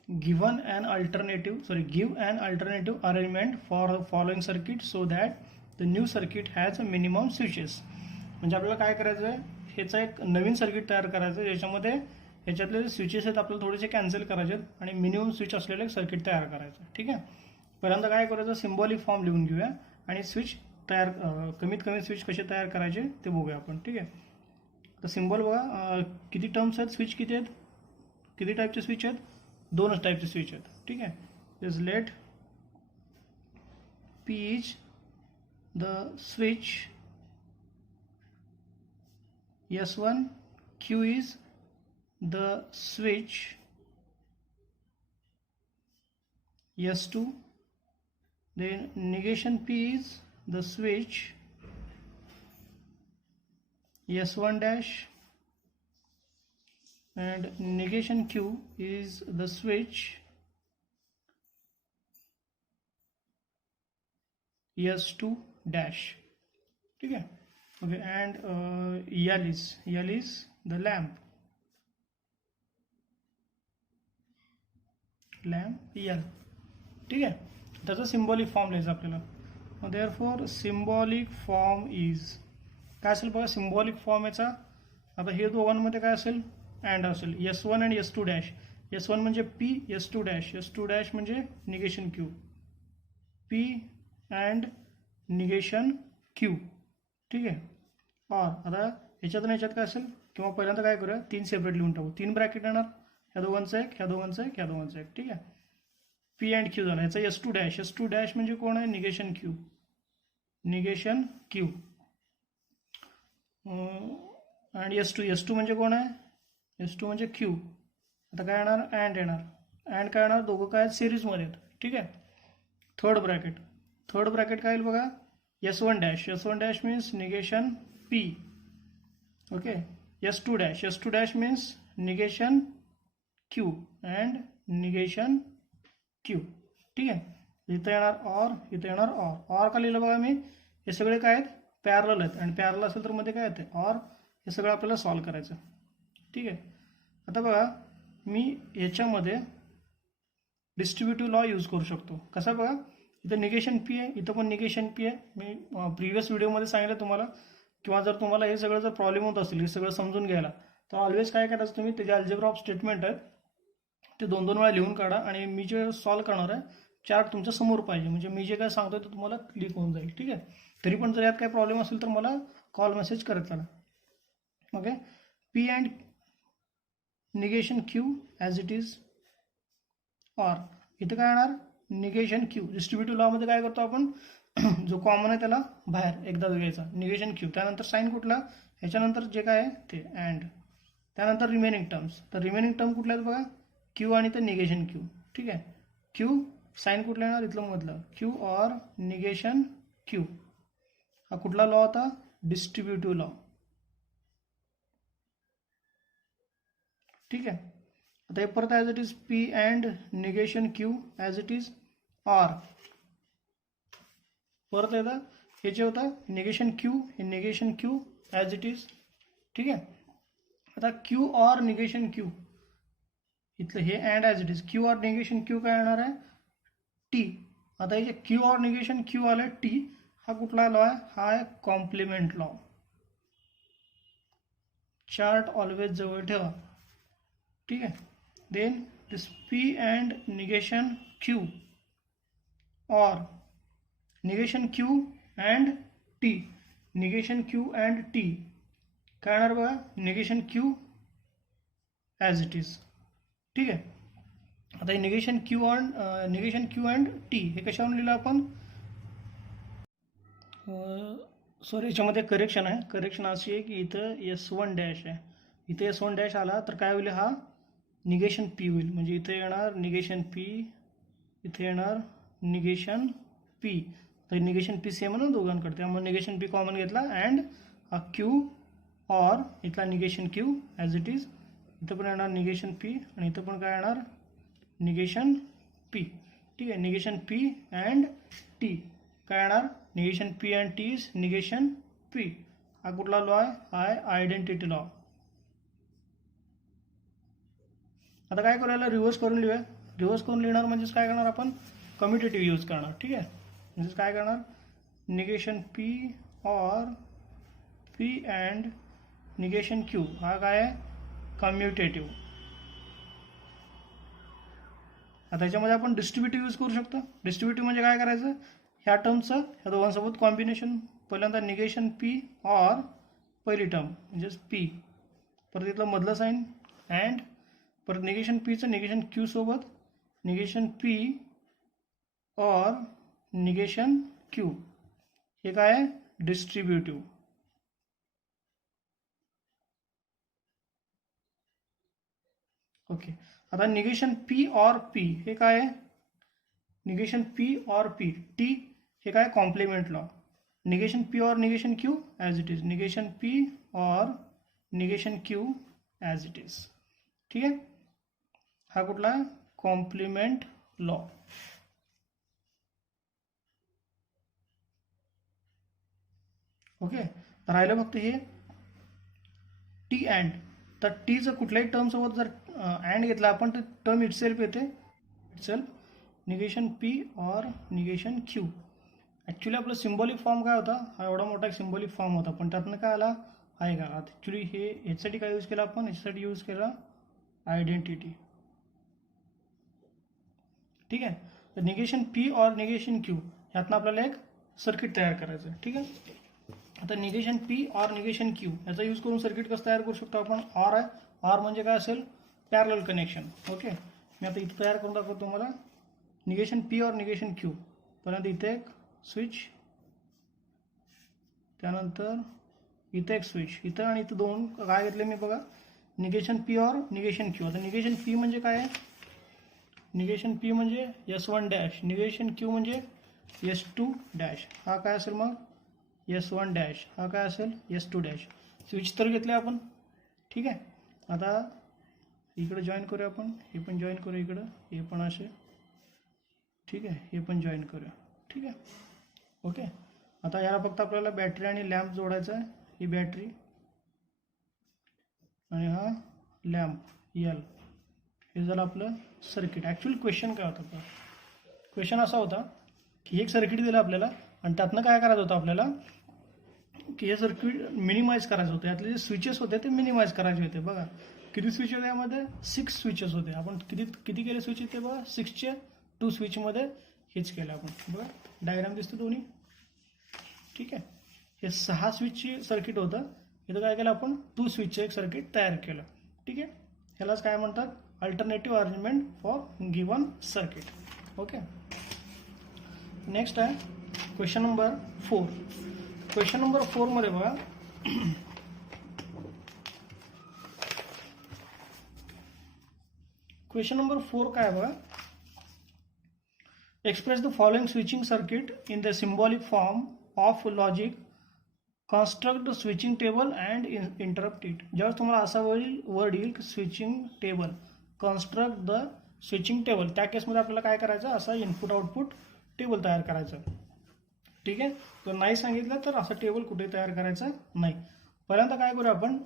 give an alternative arrangement for the following circuit so that the new circuit has a minimum switches. म्हणजे आपल्याला काय करायचं आहे, ह्याचा एक नवीन सर्किट तयार करायचं आहे, ज्याच्यामध्ये ह्याच्यातले जे स्विचेस आहेत आपल्याला थोडेसे कॅन्सल करायचे आहेत आणि मिनिमम स्विच असलेलं एक सर्किट तयार करायचं आहे. ठीक आहे. पहिल्यांदा काय करायचं, सिम्बॉलिक फॉर्म लिहून घेऊया आणि स्विच तयार, कमीत कमी स्विच कसे तयार करायचे ते बघूया आपण. ठीक आहे. तर सिम्बॉल बघा, किती टर्म्स आहेत, स्विच किती आहेत, किती टाईपचे स्विच आहेत, दोनच टाईपचे स्विच आहेत. ठीक आहे. Is let P is the switch S1, Q is the switch S2, then negation P is the switch S1 dash, and negation Q is the switch S2 dash. ठीक है. Okay, and L is the lamp L. ठीक आहे. त्याचा सिम्बॉलिक फॉर्म लिहायचा आपल्याला. देअरफॉर सिम्बॉलिक फॉर्म इज काय असेल बघा, सिम्बॉलिक फॉर्म याचा. आता हे दोघांमध्ये काय असेल, अँड असेल, S1 आणि S2 डॅश. S1 म्हणजे P, S2 dash, S2 dash म्हणजे negation Q, P and negation Q. ठीक आहे. और आता ह्याच्यात काय असेल, किंवा पहिल्यांदा काय करूया, 3 सेपरेट लिहून टाकू. 3 ब्रॅकेट येणार, ह्या दोघांचं एक, ह्या दोघांचं एक, ह्या दोघांचं एक. ठीक आहे. पी अँड क्यू झाला. ह्याचा S2 डॅश, S2 डॅश म्हणजे कोण आहे, निगेशन क्यू, निगेशन क्यू. आणि S2 म्हणजे कोण आहे, S2 म्हणजे क्यू. आता काय येणार, अँड येणार. अँड काय येणार, दोघं काय आहेत, सिरीजमध्ये आहेत. ठीक आहे. थर्ड ब्रॅकेट काय येईल बघा, S1 dash, S1 dash means negation P. Okay. S2 dash means negation Q and negation Q. ठीक आहे. इथं येणार ऑर, इथं येणार ऑर. ऑर का लिहिलं बघा मी, हे सगळे काय आहेत, पॅरलल आहेत, आणि पॅरलल असेल तर मध्ये काय येते, ऑर. हे सगळं आपल्याला सॉल्व्ह करायचं. ठीक आहे. आता बघा, मी याच्यामध्ये डिस्ट्रीब्युटिव्ह लॉ यूज करू शकतो. कसा बघा, इथं निगेशन पी आहे, इथं पण निगेशन पी आहे. मी प्रिव्हियस व्हिडिओमध्ये सांगितलं तुम्हाला, किंवा जर तुम्हाला हे सगळं जर प्रॉब्लेम होत असेल हे सगळं समजून घ्यायला, तर ऑलवेज काय करायचं, तुम्ही ते जे अल्जेब्रा ऑफ स्टेटमेंट आहेत ते 2-2 वेळा लिहून काढा, आणि मी जे सॉल्व्ह करणार आहे चार्ट तुमच्या समोर पाहिजे, म्हणजे मी जे काय सांगतोय ते तुम्हाला क्लिक होऊन जाईल. ठीक आहे. तरी पण जर यात काही प्रॉब्लेम असेल तर मला कॉल मेसेज करत चला. Okay. P and negation Q as it is or. इथं काय येणार, निगेशन क्यू. डिस्ट्रीब्युटिव्ह लॉमध्ये काय करतो आपण, जो कॉमन आहे त्याला बाहेर एकदा घ्यायचा, निगेशन क्यू. त्यानंतर साईन कुठला, ह्याच्यानंतर जे काय आहे ते अँड. त्यानंतर रिमेनिंग टर्म्स. तर रिमेनिंग टर्म कुठल्या आहेत बघा, क्यू आणि ते निगेशन क्यू. ठीक आहे. क्यू साईन कुठला येणार, इथलं मधलं क्यू ऑर निगेशन क्यू. हा कुठला लॉ होता, डिस्ट्रीब्युटिव्ह लॉ. ठीक आहे. आता हे परत as it is P and negation Q as it is or. परत एकदा हे जे होतं निगेशन क्यू, हे negation Q as it is. ठीक आहे. आता क्यू ऑर निगेशन क्यू, इथलं हे and as it is, Q or negation Q काय येणार आहे, टी. आता हे जे क्यू ऑर निगेशन क्यू आलं टी, हा कुठला लॉ आहे, हा आहे कॉम्प्लिमेंट लॉ. चार्ट ऑलवेज जवळ ठेवा, ठीक आहे. Then this P and negation Q or negation Q and T, negation Q and T काय येणार बघा, negation Q as it is, ठीक आहे. आता हे निगेशन क्यू अँड टी हे कशावरून लिहिलं आपण, सॉरी याच्यामध्ये करेक्शन आहे. करेक्शन अशी आहे की इथं S1 डॅश आहे, इथे S1 डॅश आला तर काय होईल, हा निगेशन पी होईल. म्हणजे इथे येणार निगेशन पी, इथे येणार निगेशन पी. तर निगेशन पी सेम आहे ना दोघांकडे, त्यामुळे निगेशन पी कॉमन घेतला अँड हा क्यू ऑर इथला negation Q as it is, इथं पण येणार निगेशन पी आणि इथं पण काय येणार निगेशन पी, ठीक आहे. निगेशन पी अँड टी काय येणार, negation P and T is negation P. हा कुठला लॉ आहे, हा आहे आयडेंटिटी लॉ. आता काय करूया, रिव्हर्स करून लिहूया. रिव्हर्स करून लिहिणार म्हणजेच काय करणार आपण, कम्युटेटिव्ह यूज करणार, ठीक आहे. म्हणजेच काय करणार, negation P or P and negation Q हा काय आहे कम्युटेटिव्ह. आता त्याच्यामध्ये आपण डिस्ट्रीब्युटिव्ह यूज करू शकतो. डिस्ट्रीब्युटिव्ह म्हणजे काय करायचं, ह्या टर्मचं ह्या दोघांसोबत कॉम्बिनेशन, पहिल्यांदा निगेशन पी ऑर पहिली टर्म म्हणजेच पी, परत इथलं मधलं साईन अँड परत निगेशन पीचं निगेशन क्यू सोबत negation P or negation Q, हे काय आहे डिस्ट्रीब्युटिव्ह. ओके. आता निगेशन पी ऑर पी हे काय आहे, negation P or P T हे काय complement law. Negation P or negation Q as it is, negation P or negation Q as it is, ठीक आहे. हा कुठला कॉम्प्लिमेंट लॉ. ओके. राहिलं फक्त हे टी अँड. तर टीचं कुठल्याही टर्मसोबत जर अँड घेतला आपण तर टर्म इटसेल्फ येते, itself negation P or negation Q. Actually आपला सिम्बॉलिक फॉर्म काय होता, हा एवढा मोठा एक सिम्बॉलिक फॉर्म होता, पण त्यातनं काय आला आहे का. ॲक्च्युली हे ह्याच्यासाठी काय यूज केला आपण, ह्याच्यासाठी यूज केला आयडेंटिटी, ठीक आहे. तर negation P or negation Q ह्यातनं आपल्याला एक सर्किट तयार करायचं आहे, ठीक आहे. आता negation P or negation Q याचा यूज करून सर्किट कसं तयार करू शकतो आपण, ऑर आहे, ऑर म्हणजे काय असेल पॅरलल कनेक्शन. ओके. मी आता इथं तयार करून दाखवतो तुम्हाला, negation P or negation Q, परंतु इथे एक स्विच, त्यानंतर इथे एक स्विच, इथं आणि इथं दोन काय घेतले मी बघा, negation P or negation Q. आता निगेशन पी म्हणजे काय आहे, निगेशन पी म्हणजे S1 डॅश, निगेशन क्यू म्हणजे S2 डॅश, हा काय असेल मग S1 डॅश, हा काय असेल S2 डॅश. स्विच तर घेतले आपण, ठीक आहे. आता इकडे जॉईन करूया आपण, हे पण जॉईन करूया इकडं, हे पण असे, ठीक आहे, हे पण जॉईन करूया, ठीक आहे. ओके. आता याला फक्त आपल्याला बॅटरी आणि लॅम्प जोडायचा आहे, ही बॅटरी आणि हा लॅम्प एल, हे झालं आपलं सर्किट. ॲक्च्युअली क्वेश्चन काय होता, क्वेश्चन असा होता की एक सर्किट दिलं आपल्याला आणि त्यातनं काय करायचं होतं आपल्याला, की हे सर्किट मिनिमाइज करायचं होतं, यातले जे स्विचेस होते ते मिनिमाइज करायचे होते. बघा किती स्विच होते यामध्ये, 6 स्विचेस होते. आपण किती केले स्विच ते बघा, 6चे 2 स्विचमध्ये हेच केलं आपण. बघा डायग्राम दिसतो दोन्ही, ठीक आहे. हे 6 स्विचची सर्किट होतं, इथं काय केलं आपण 2 स्विचचं एक सर्किट तयार केलं, ठीक आहे. ह्यालाच काय म्हणतात, alternative arrangement for given circuit. Okay. Next आहे क्वेश्चन नंबर 4. क्वेश्चन नंबर 4 मध्ये बघा, क्वेश्चन नंबर 4 काय बघा, express the following switching circuit in the symbolic form of logic, construct the switching table and interrupt it. ज्यावेळेस तुम्हाला असा वर्ड येईल की switching table, construct the switching table, त्या केसमध्ये आपल्याला काय करायचं, असा इनपुट आउटपुट टेबल तयार करायचं, ठीक आहे. जर नाही सांगितलं तर असं टेबल कुठे तयार करायचं नाही. पहिल्यांदा काय करूया आपण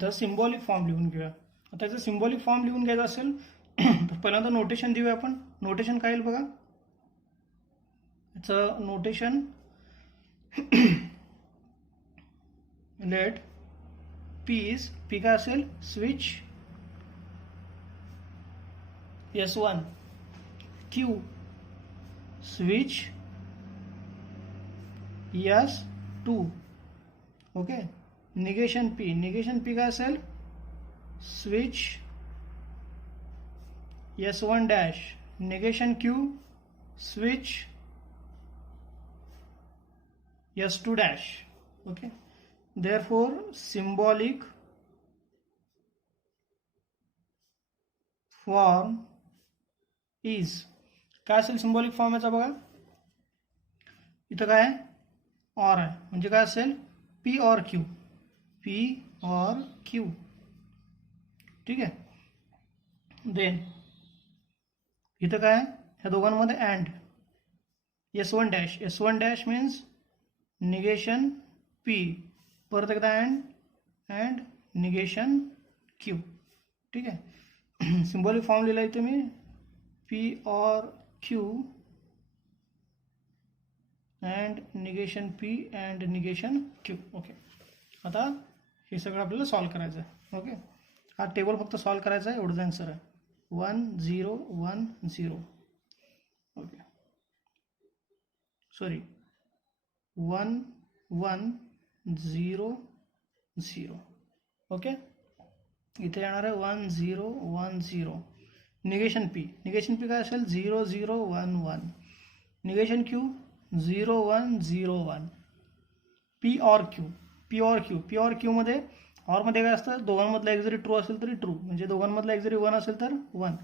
तर सिम्बॉलिक फॉर्म लिहून घेऊया. आता त्याचं सिम्बॉलिक फॉर्म लिहून घ्यायचं असेल तर पहिल्यांदा नोटेशन देऊया आपण. नोटेशन काय येईल बघा, याचं नोटेशन लेट पी काय असेल switch S1, Q switch S2. Okay. Negation P काय असेल switch S1 dash. Negation Q switch S2 dash. Okay. therefore symbolic form is काय असेल सिम्बॉलिक फॉर्म याचा बघा, इथं काय ऑर आहे म्हणजे काय असेल P और Q. ठीक आहे. देन इथं काय ह्या दोघांमध्ये and S1 dash means negation P, परत एकदा अँड निगेशन Q. ठीक आहे. सिम्बॉलिक फॉर्म लिहिला इथे मी P और Q and negation P and negation Q. Okay. आता हे सगळं आपल्याला सॉल्व करायचं आहे. ओके. हा टेबल फक्त सॉल्व करायचा आहे, एवढंच आन्सर आहे. 1 0 1 0. Okay sorry 1 1 0 0. ओके. इथे येणार आहे 1 0 1 0. निगेशन पी काय असेल 0 0 1 1. Negation Q 0 1 0 1. पी और क्यू मध्ये काय असतं, दोघांमधला एक जरी ट्रू असेल तरी ट्रू, म्हणजे दोघांमधला एक जरी 1 असेल तर 1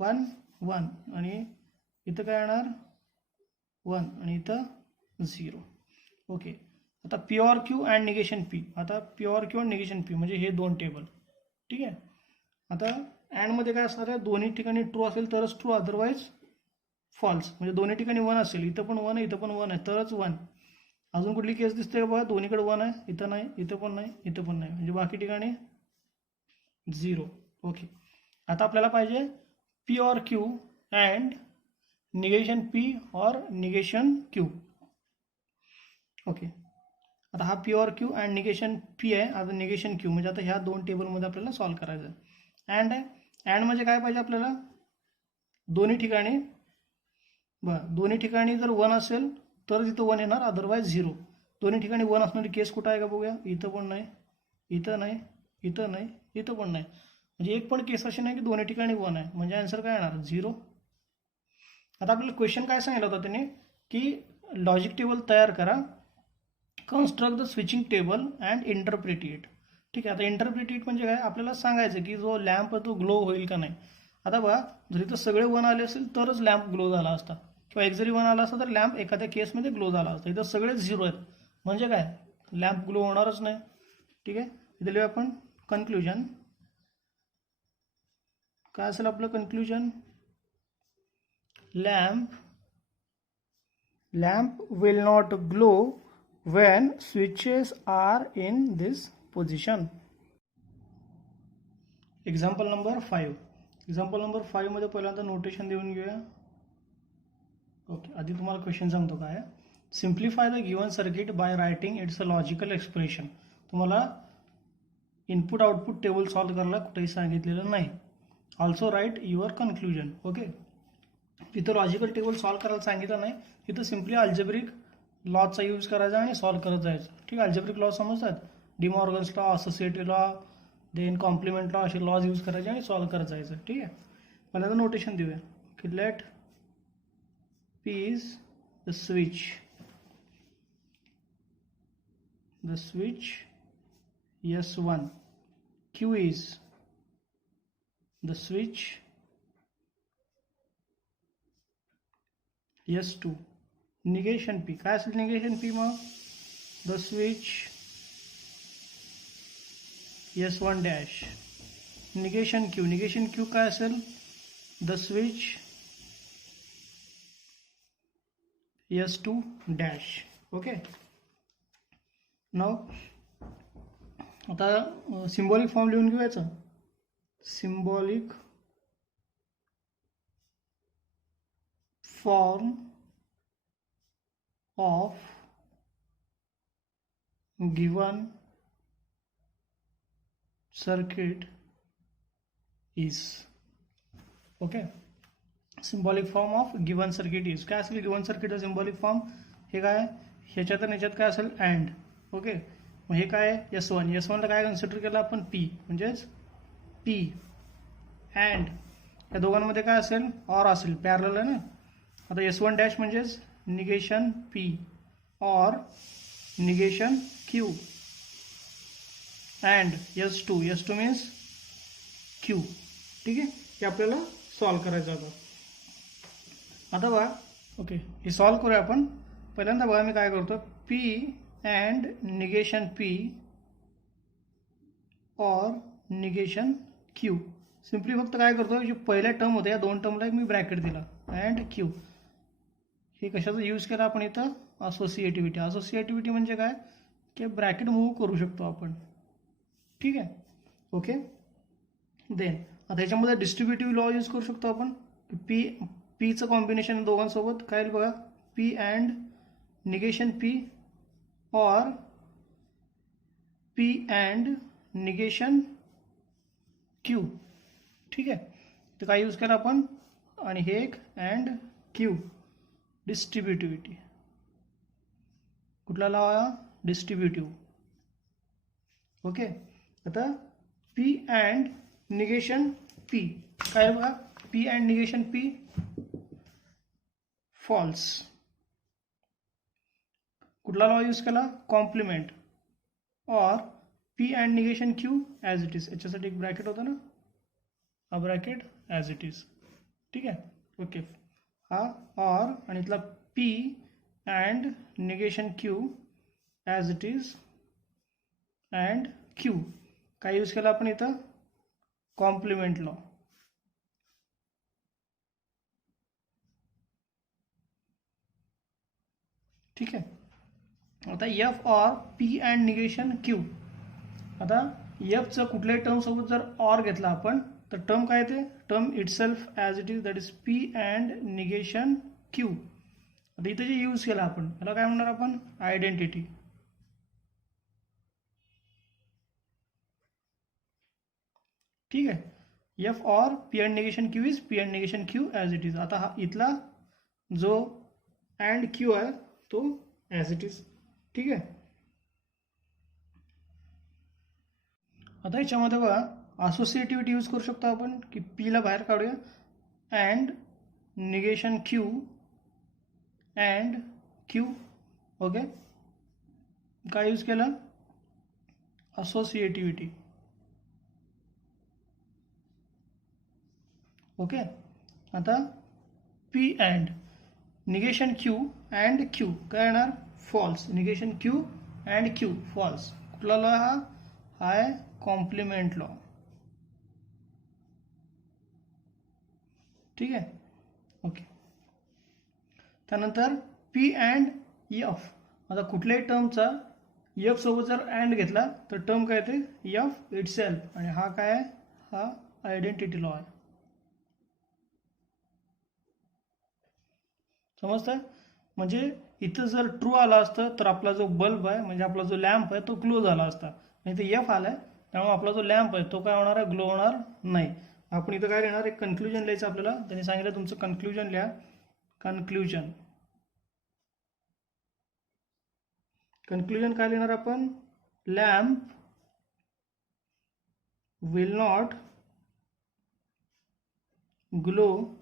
1 1. आणि इथं काय येणार 1 आणि इथं 0. ओके. आता पी और क्यू अँड निगेशन पी. आता पी और क्यू अँड निगेशन पी म्हणजे हे दोन टेबल. ठीक आहे. आता अँडमध्ये काय असणार आहे, दोन्ही ठिकाणी ट्रू असेल तरच ट्रू, अदरवाईज फॉल्स. म्हणजे दोन्ही ठिकाणी 1 असेल, इथं पण 1 आहे इथं पण 1 आहे तरच 1. अजून कुठली केस दिसते का बघा, दोन्हीकडे 1 आहे, इथं नाही, इथं पण नाही, इथं पण नाही, म्हणजे बाकी ठिकाणी 0. ओके. आता आपल्याला पाहिजे पी और Q and negation P or negation Q. Okay. आता हा पी और क्यू अँड निगेशन पी आहे, आता निगेशन क्यू म्हणजे आता ह्या दोन टेबलमध्ये आपल्याला सॉल्व करायचं आहे. अँड आहे, अँड म्हणजे काय पाहिजे आपल्याला, दोन्ही ठिकाणी दोन्ही ठिकाणी जर 1 असेल तर इथं 1 येणार, अदरवाईज 0. दोन्ही ठिकाणी 1 असणारी केस कुठं आहे का बघूया, इथं पण नाही, इथं नाही, इथं नाही, इथं पण नाही. म्हणजे एक पण केस अशी नाही की दोन्ही ठिकाणी 1 आहे, म्हणजे आन्सर काय येणार 0. आता आपल्याला क्वेश्चन काय सांगितलं होतं त्याने की लॉजिक टेबल तयार करा, construct the switching table and interpret it. ठीक आहे. आता इंटरप्रिट इट म्हणजे काय, आपल्याला सांगायचं की जो लॅम्प आहे तो ग्लो होईल का नाही. आता बघा, जर इथं सगळे 1 आले असेल तरच लॅम्प ग्लो झाला असता, किंवा एक जरी 1 आला असता तर लॅम्प एखाद्या केसमध्ये ग्लो झाला असता. इथं सगळेच 0 आहेत म्हणजे काय, लॅम्प ग्लो होणारच नाही. ठीक आहे. इथे लिहूया आपण कन्क्लुजन. काय असेल आपलं conclusion, lamp will not glow when switches are in this position. Example number 5 मध्ये पहिल्यांदा नोटेशन देऊन घेऊया. ओके. आधी तुम्हाला क्वेश्चन सांगतो काय, simplify the given circuit by writing its a logical expression. तुम्हाला इनपुट आउटपुट टेबल सॉल्व करायला कुठेही सांगितलेलं नाही. Also write your conclusion. Okay. तिथं लॉजिकल टेबल सॉल्व करायला सांगितलं नाही, तिथं सिम्पली अल्जेब्रिक लॉचा यूज करायचा आणि सॉल्व करत जायचं. ठीक आहे. अल्जेब्रिक लॉ समजतात, De Morgan's law, associative law, then complement law, असे लॉज यूज करायचे आणि सॉल्व करत जायचं. ठीक आहे. पहिल्यांदा नोटेशन देऊया की let P is the switch S1, Q is the switch S2. Negation P काय असेल, निगेशन पी मग the switch S1 dash. Negation Q काय असेल, the switch S2 dash. Okay. Now आता सिम्बॉलिक फॉर्म लिहून घेऊ याचा. Symbolic form of given circuit is. Okay, symbolic form of given circuit is. काय असेल गिवन सर्किटचा सिम्बॉलिक फॉर्म? हे काय, ह्याच्यात आणि ह्याच्यात काय असेल? अँड. ओके, मग हे काय S1. S1 ला काय कन्सिडर केलं आपण? P, म्हणजेच P अँड या दोघांमध्ये काय असेल? ऑर असेल, पॅरलल आहे ना. आता S1 डॅश म्हणजेच negation P or negation Q and S2 means Q. ठीक आहे, हे आपल्याला सॉल्व करायचं होतं. आता बघा, ओके, हे सॉल्व करूया आपण. पहिल्यांदा बघा मी काय करतो, P अँड निगेशन P और निगेशन Q. सिम्पली फक्त काय करतो, जे पहिल्या टर्म होत्या या दोन टर्मला मी ब्रॅकेट दिला अँड Q. हे कशाचा यूज केला आपण इथं? असोसिएटिव्हिटी. असोसिएटिव्हिटी म्हणजे काय की ब्रॅकेट मूव्ह करू शकतो आपण. ठीक आहे, ओके. देन आता ह्याच्यामध्ये डिस्ट्रीब्युटिव्ह लॉ यूज करू शकतो आपण. पीचं कॉम्बिनेशन दोघांसोबत काय येईल बघा, P अँड निगेशन P और P अँड निगेशन Q. ठीक आहे, तर काय यूज केलं आपण, आणि हे एक अँड Q. डिस्ट्रीब्युटिव्हिटी कुठला लावा? डिस्ट्रीब्युटिव्ह. ओके, आता P अँड निगेशन P काय बघा, P and negation P false. कुठला लॉ यूज केला? Complement. Or P and negation Q as it is. याच्यासाठी एक ब्रॅकेट होता ना, हा ब्रॅकेट ॲज इट इज. ठीक आहे, ओके. हा और आणि इथला P and negation Q as it is and Q. काय यूज केला आपण इथं? Complement law. ठीक आहे, आता F और P अँड निगेशन Q. आता Fचं कुठल्याही टर्म सोबत जर ऑर घेतला आपण तर टर्म काय येते? Term itself as it is, that is P and negation Q. आता इथे जे यूज केला आपण याला काय म्हणणार आपण? आयडेंटिटी. ठीक आहे, F और P and negation Q is P and negation Q as it is. आता हा इथला जो अँड Q आहे तो ॲज इट इज. ठीक आहे, आता याच्यामध्ये बघा असोसिएटिव्हिटी यूज करू शकतो आपण की P ला बाहेर काढूया and negation Q and Q. Okay, काय यूज केलं? असोसिएटिव्हिटी. ओके, आता P and negation Q and Q काय येणार? False. Negation Q and Q false. कुठला लॉ हा? आहे कॉम्प्लिमेंट लॉ. ठीक आहे, ओके. त्यानंतर P अँड F. आता कुठल्याही टर्मचा F सोबत जर अँड घेतला तर टर्म काय येते? F itself. आणि हा काय आहे? हा आयडेंटिटी लॉ आहे. समजतंय? म्हणजे इथं जर ट्रू आला असतं तर आपला जो बल्ब आहे म्हणजे आपला जो लॅम्प आहे तो ग्लो झाला असता. आणि इथे F आलाय त्यामुळे आपला जो लॅम्प आहे तो काय होणार आहे? ग्लो होणार नाही. आपण इथं काय लिहिणार? एक कन्क्लुजन लिहायचं आपल्याला. त्यांनी सांगितलं तुमचं कन्क्लुजन लिहा. कन्क्लुजन काय लिहिणार आपण? Lamp will not glow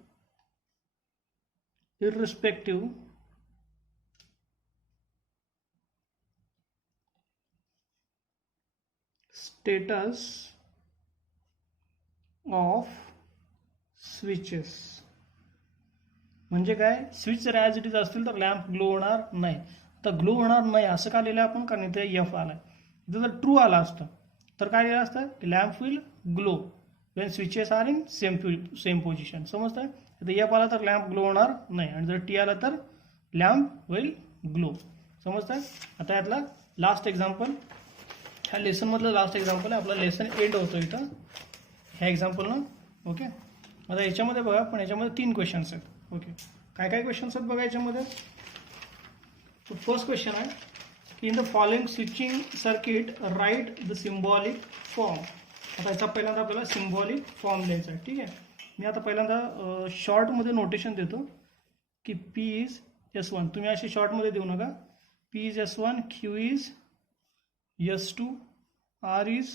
irrespective status of switches. म्हणजे काय? स्विच जर ॲज इट इज असतील तर लॅम्प ग्लो होणार नाही. तर ग्लो होणार नाही असं का लिहिलं आपण? कारण इथे F आलाय. इथे जर ट्रू आला असतं तर काय लिहिलं असतं की lamp will glow Wien switches are in same position. समजतंय? इथे F आला तर लॅम्प ग्लो होणार नाही आणि जर T आला तर लॅम्प विल ग्लो. समजतंय? आता यातला लास्ट एक्झाम्पल ह्या लेसनमधलं लास्ट एक्झाम्पल आहे. आपला लेसन एंड होतो इथं ह्या एक्झाम्पलनं. ओके, आता याच्यामध्ये बघा, पण याच्यामध्ये 3 क्वेश्चन्स आहेत. ओके, काय काय क्वेश्चन्स आहेत बघा याच्यामध्ये. तो फर्स्ट क्वेश्चन आहे की in the following switching circuit write the symbolic form. आता याचा पहिल्यांदा आपल्याला सिम्बॉलिक फॉर्म लिहायचा आहे. ठीक आहे, मी आता पहिल्यांदा शॉर्टमध्ये नोटेशन देतो की P इज S1. तुम्ही असे शॉर्टमध्ये देऊ नका. P is S1, Q is S2, R is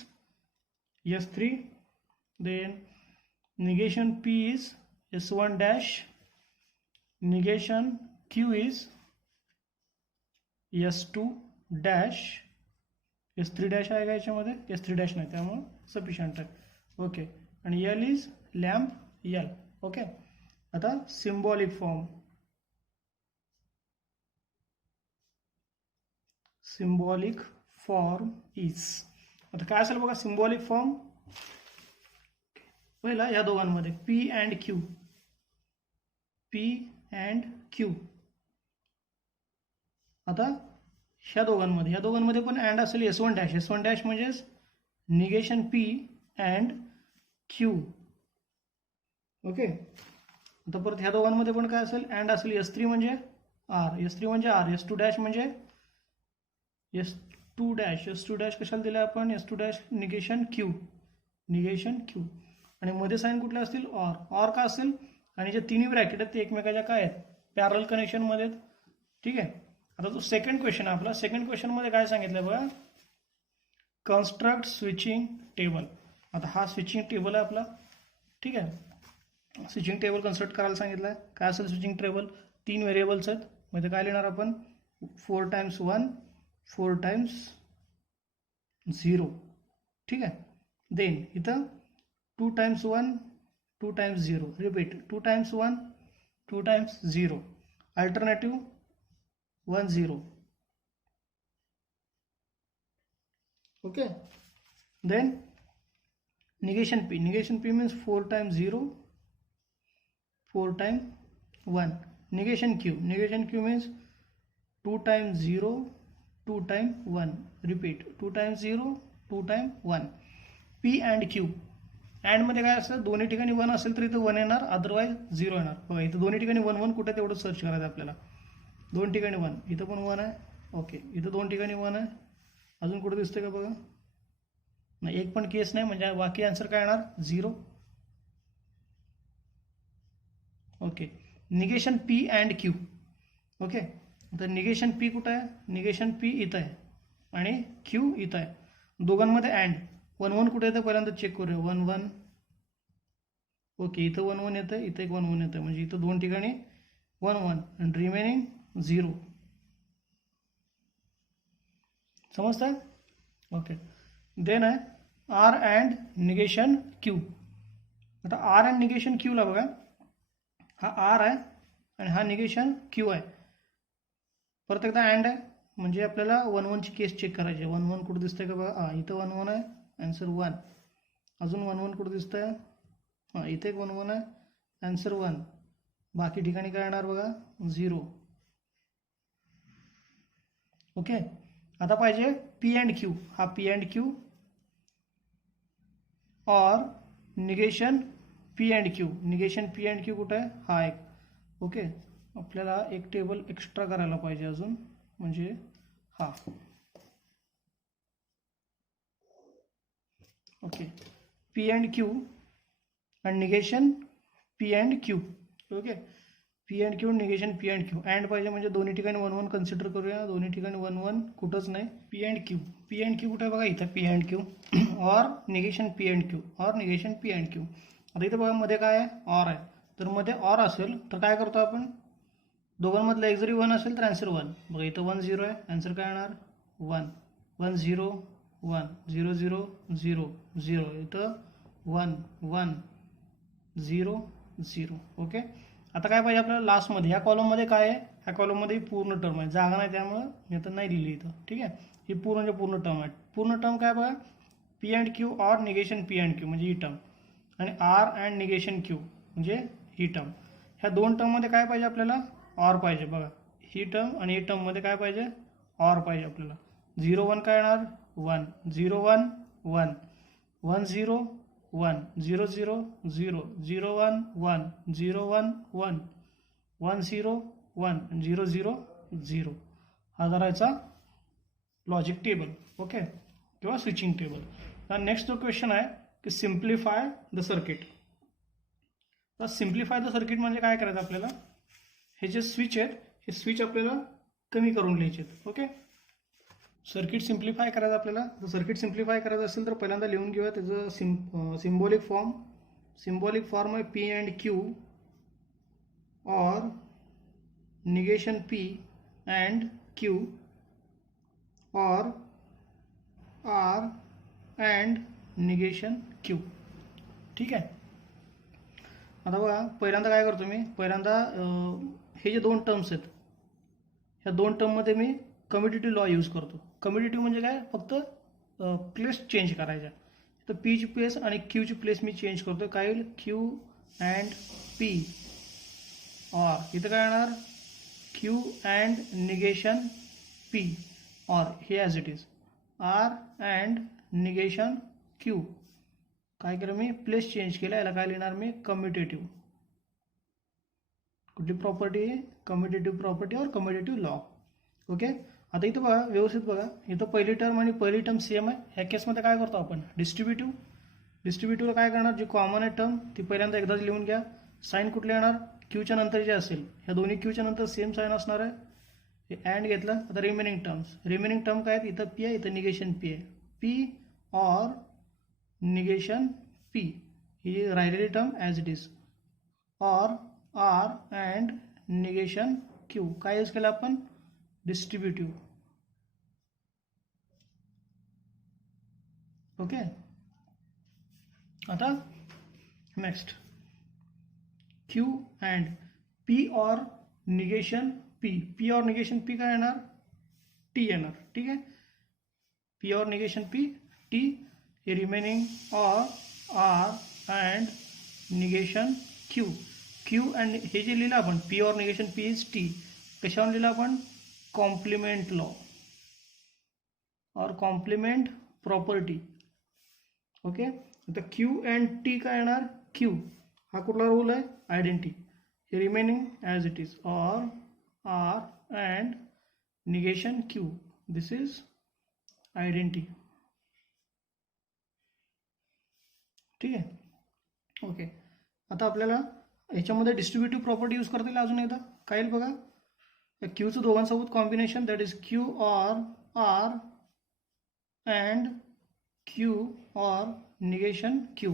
S3, then negation P is S1 dash, negation Q is S2 dash, S3 dash आएगा याच्यामध्ये, S3 dash नाही त्यामुळे सफिशियंट आहे. ओके, आणि L is lamp L. Okay, आता symbolic form. Symbolic form is, आता काय असेल बघा सिम्बॉलिक फॉर्म. पहिला या दोघांमध्ये P and Q, P and Q. आता ह्या दोघांमध्ये पण अँड असेल S1 डॅश. S1 डॅश म्हणजेच negation P and Q. Okay, आता परत ह्या दोघांमध्ये पण काय असेल, अँड असेल S3 म्हणजे R, S3 म्हणजे R, S2 डॅश म्हणजे S2 डॅश. S2 डॅश कशाला दिलं आपण, S2 dash negation Q, negation Q. आणि मध्ये साईन कुठल्या असतील, ऑर. ऑर का असेल, आणि जे तिन्ही ब्रॅकेट आहेत ते एकमेकाच्या काय आहेत, पॅरल कनेक्शनमध्ये आहेत. ठीक आहे, आता जो सेकंड क्वेश्चन आहे आपला. सेकंड क्वेश्चनमध्ये काय सांगितलं बघा, कन्स्ट्रक्ट स्विचिंग टेबल. आता हा स्विचिंग टेबल आहे आपला. ठीक आहे, स्विचिंग टेबल कन्स्ट्रक्ट करायला सांगितलं आहे. काय असेल स्विचिंग टेबल, 3 व्हेरिएबल्स आहेत. मध्ये काय लिहिणार आपण, 4 टाइम्स 1, 4 टाइम्स 0. ठीक आहे, देन इथं 2 times 1, 2 times 0. Repeat, 2 times 1, 2 times 0. Alternative 1 0. Okay, then negation P. Negation P means 4 times 0, 4 times 1. Negation Q. Negation Q means 2 times 0, 2 times 1. Repeat, 2 times 0, 2 times 1. P and Q. And मध्ये काय असतं, दोन्ही ठिकाणी 1 असेल तर इथं 1 येणार, अदरवाईज 0 येणार. बघा इथं दोन्ही ठिकाणी 1 1 कुठे तेवढं सर्च करायचं आपल्याला. 2 ठिकाणी 1, इथं पण 1 आहे. ओके, इथं 2 ठिकाणी 1 आहे. अजून कुठं दिसतंय का बघा, नाही एक पण केस नाही, म्हणजे बाकी आन्सर काय येणार, 0. Okay, negation P and Q. Okay, तर निगेशन P कुठं आहे, निगेशन P इथं आहे आणि Q इथं आहे. दोघांमध्ये अँड 1 1 कुठे येतं पहिल्यांदा चेक करूया. 1 1. ओके, इथं 1 1 येतं, इथं एक 1 1 येतं, म्हणजे इथं 2 ठिकाणी 1 1 आणि रिमेनिंग 0. समजतं. ओके, देन आहे R अँड निगेशन Q. आता R अँड निगेशन Q ला बघा, हा R आहे आणि हा निगेशन Q आहे. परत एकदा अँड आहे, म्हणजे आपल्याला 1 1 ची केस चेक करायची. 1 1 कुठं दिसतंय का बघा, हां इथं 1 1 आहे, आन्सर 1. अजून 1 1 कुठं दिसतंय, हां इथे एक 1 1 आहे, आन्सर 1. बाकी ठिकाणी काय येणार बघा, 0. ओके, आता पाहिजे P अँड Q. हा P अँड Q और negation P and Q. Negation P and Q कुठं आहे, हा एक. ओके, आपल्याला एक टेबल एक्स्ट्रा करायला पाहिजे अजून, म्हणजे हा. ओके, P अँड Q आणि negation P and Q. Okay, P and Q negation P and Q. And पाहिजे म्हणजे दोन्ही ठिकाणी 1 1 कन्सिडर करूया. दोन्ही ठिकाणी 1 1 कुठंच नाही. P and Q. P and Q कुठं आहे बघा, इथं P अँड Q और निगेशन P अँड Q और निगेशन P अँड Q. आता इथं बघा मध्ये काय आहे, ऑर आहे. तर मध्ये ऑर असेल तर काय करतो आपण, दोघांमधलं एक जरी 1 असेल तर आन्सर 1. बघा इथं 1 0 आहे, आन्सर काय येणार 1. 1 0 1 0 0 0 0. इथं 1 1 0 0. ओके, आता काय पाहिजे आपल्याला लास्टमध्ये, ह्या कॉलममध्ये काय आहे, ह्या कॉलममध्ये पूर्ण टर्म आहे, जागा नाही त्यामुळं मी आता नाही लिहिली इथं. ठीक आहे, ही पूर्ण म्हणजे पूर्ण टर्म आहे. पूर्ण टर्म काय बघा, P अँड Q और निगेशन P अँड Q म्हणजे ही टर्म, आणि R अँड निगेशन Q म्हणजे ही टर्म. ह्या 2 टर्ममध्ये काय पाहिजे आपल्याला, ऑर पाहिजे. बघा ही टर्म आणि ही टर्ममध्ये काय पाहिजे, ऑर पाहिजे आपल्याला. 0 1 काय येणार 1 0 1 1 1 0 1 0 0 0 0 1 1 0 1 1 1 0 1 0 0 0 हा धरायचा लॉजिक टेबल. ओके, किंवा स्विचिंग टेबल. तर नेक्स्ट जो क्वेश्चन आहे की सिम्प्लिफाय द सर्किट. तर सिम्प्लिफाय द सर्किट म्हणजे काय करायचं आपल्याला, हे जे स्विच आहेत हे स्विच आपल्याला कमी करून लिहायचे आहेत. ओके, सर्किट सिम्प्लिफाय करायचं आपल्याला. जर सर्किट सिम्प्लिफाय करायचं असेल तर पहिल्यांदा लिहून घेऊया त्याचं सिम्बॉलिक फॉर्म. सिम्बॉलिक फॉर्म आहे P and Q or negation P and Q or R and negation Q. ठीक आहे. आता बघा पहिल्यांदा काय करतो मी, पहिल्यांदा हे जे दोन टर्म्स आहेत ह्या दोन टर्ममध्ये मी कम्युटेटिव्ह लॉ यूज करतो. कम्युटेटिव्ह म्हणजे काय, फक्त प्लेस चेंज करायच्या. तर पीची प्लेस आणि क्यूची प्लेस मी चेंज करतो. काय होईल, क्यू अँड पी और इथं काय येणार Q and negation P or हे as it is R and negation Q. काय केलं मी, प्लेस चेंज केला. याला काय लिहिणार मी, कम्युटेटिव्ह. कुठली property, commutative property or commutative law. Okay, आता इथं बघा व्यवस्थित बघा, इथं पहिली टर्म आणि पहिली टर्म सेम आहे. ह्या केसमध्ये काय करतो आपण, डिस्ट्रीब्युटिव्ह. डिस्ट्रीब्युटिव्हला काय करणार, जी कॉमन आहे टर्म ती पहिल्यांदा एकदाच लिहून घ्या. साईन कुठले येणार, क्यूच्या नंतर जे असेल ह्या दोन्ही क्यूच्या नंतर सेम साईन असणार आहे. हे अँड घेतलं. आता रिमेनिंग टर्म काय आहेत, इथं पी आहे, इथं निगेशन पी आहे. पी और निगेशन पी ही राहिलेली term as it is or R and negation Q. काय यूज केलं आपण, डिस्ट्रीब्युटिव्ह. ओके, आता next Q and P or negation P. P or negation P काय येणार, टी येणार. ठीक आहे, P or negation P T. हे remaining or R and negation Q. Q and हे जे लिहिलं आपण P or negation P is T, कशावर लिहिलं आपण, complement law or complement property. Okay, आता क्यू अँड टी काय येणार, क्यू हा कुठला रूल आहे, आयडेंटिटी. हे remaining as it is or R and negation Q. This is identity. ठीक आहे. ओके, आता आपल्याला ह्याच्यामध्ये डिस्ट्रीब्युटिव्ह प्रॉपर्टी यूज करता येईल अजून एकदा. काय येईल बघा, क्यूचं दोघांसोबत combination that is Q or R and Q or negation Q.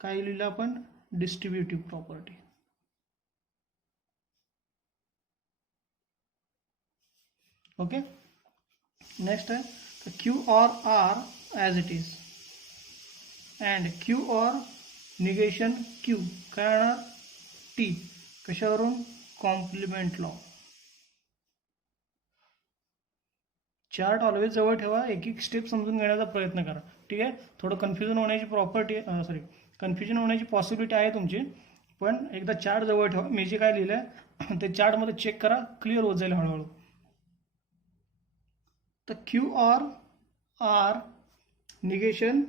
काय लिहिलं आपण, डिस्ट्रीब्युटिव्ह प्रॉपर्टी. ओके, नेक्स्ट आहे Q or R as it is and Q or negation Q. काय येणार, टी. कशावरून, कॉम्प्लिमेंट लॉ. चार्ट ऑलवेज जवळ ठेवा, एक एक स्टेप समजून घेण्याचा प्रयत्न करा. ठीक आहे, थोडं कन्फ्युजन होण्याची पॉसिबिलिटी आहे तुमची, पण एकदा चार्ट जवळ ठेवा. मी जे काय लिहिलं आहे ते चार्टमध्ये चेक करा, क्लिअर होत जाईल हळूहळू. तर Q or R negation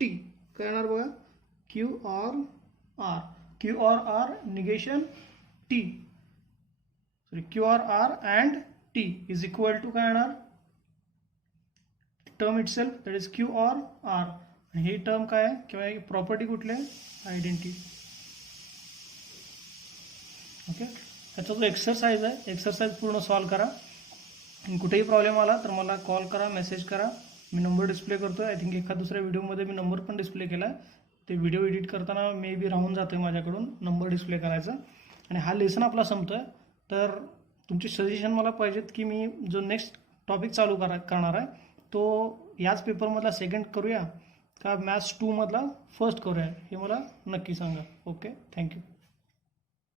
T काय येणार बघा, Q or R negation T. Sorry, Q or R and T is equal to काय येणार, term itself that is Q or R. आणि ही टर्म काय आहे किंवा ही प्रॉपर्टी कुठली आहे, आयडेंटिटी. ओके, त्याचा जो एक्सरसाइज आहे एक्सरसाइज पूर्ण सॉल्व करा. कुठेही प्रॉब्लेम आला तर मला कॉल करा, मेसेज करा. मी नंबर डिस्प्ले करतो. आय थिंक एका दुसऱ्या व्हिडिओमध्ये मी नंबर पण डिस्प्ले केला आहे. ते व्हिडिओ एडिट करताना मे बी राहून जातो आहे माझ्याकडून नंबर डिस्प्ले करायचा. आणि हा लेसन आपला संपतो आहे. तर तुमचे सजेशन मला पाहिजेत की मी जो नेक्स्ट टॉपिक चालू करणार आहे तो याच पेपरमधला सेकंड करूया का मॅथ्स 2 मधला फर्स्ट करूया, हे मला नक्की सांगा. Okay, thank you.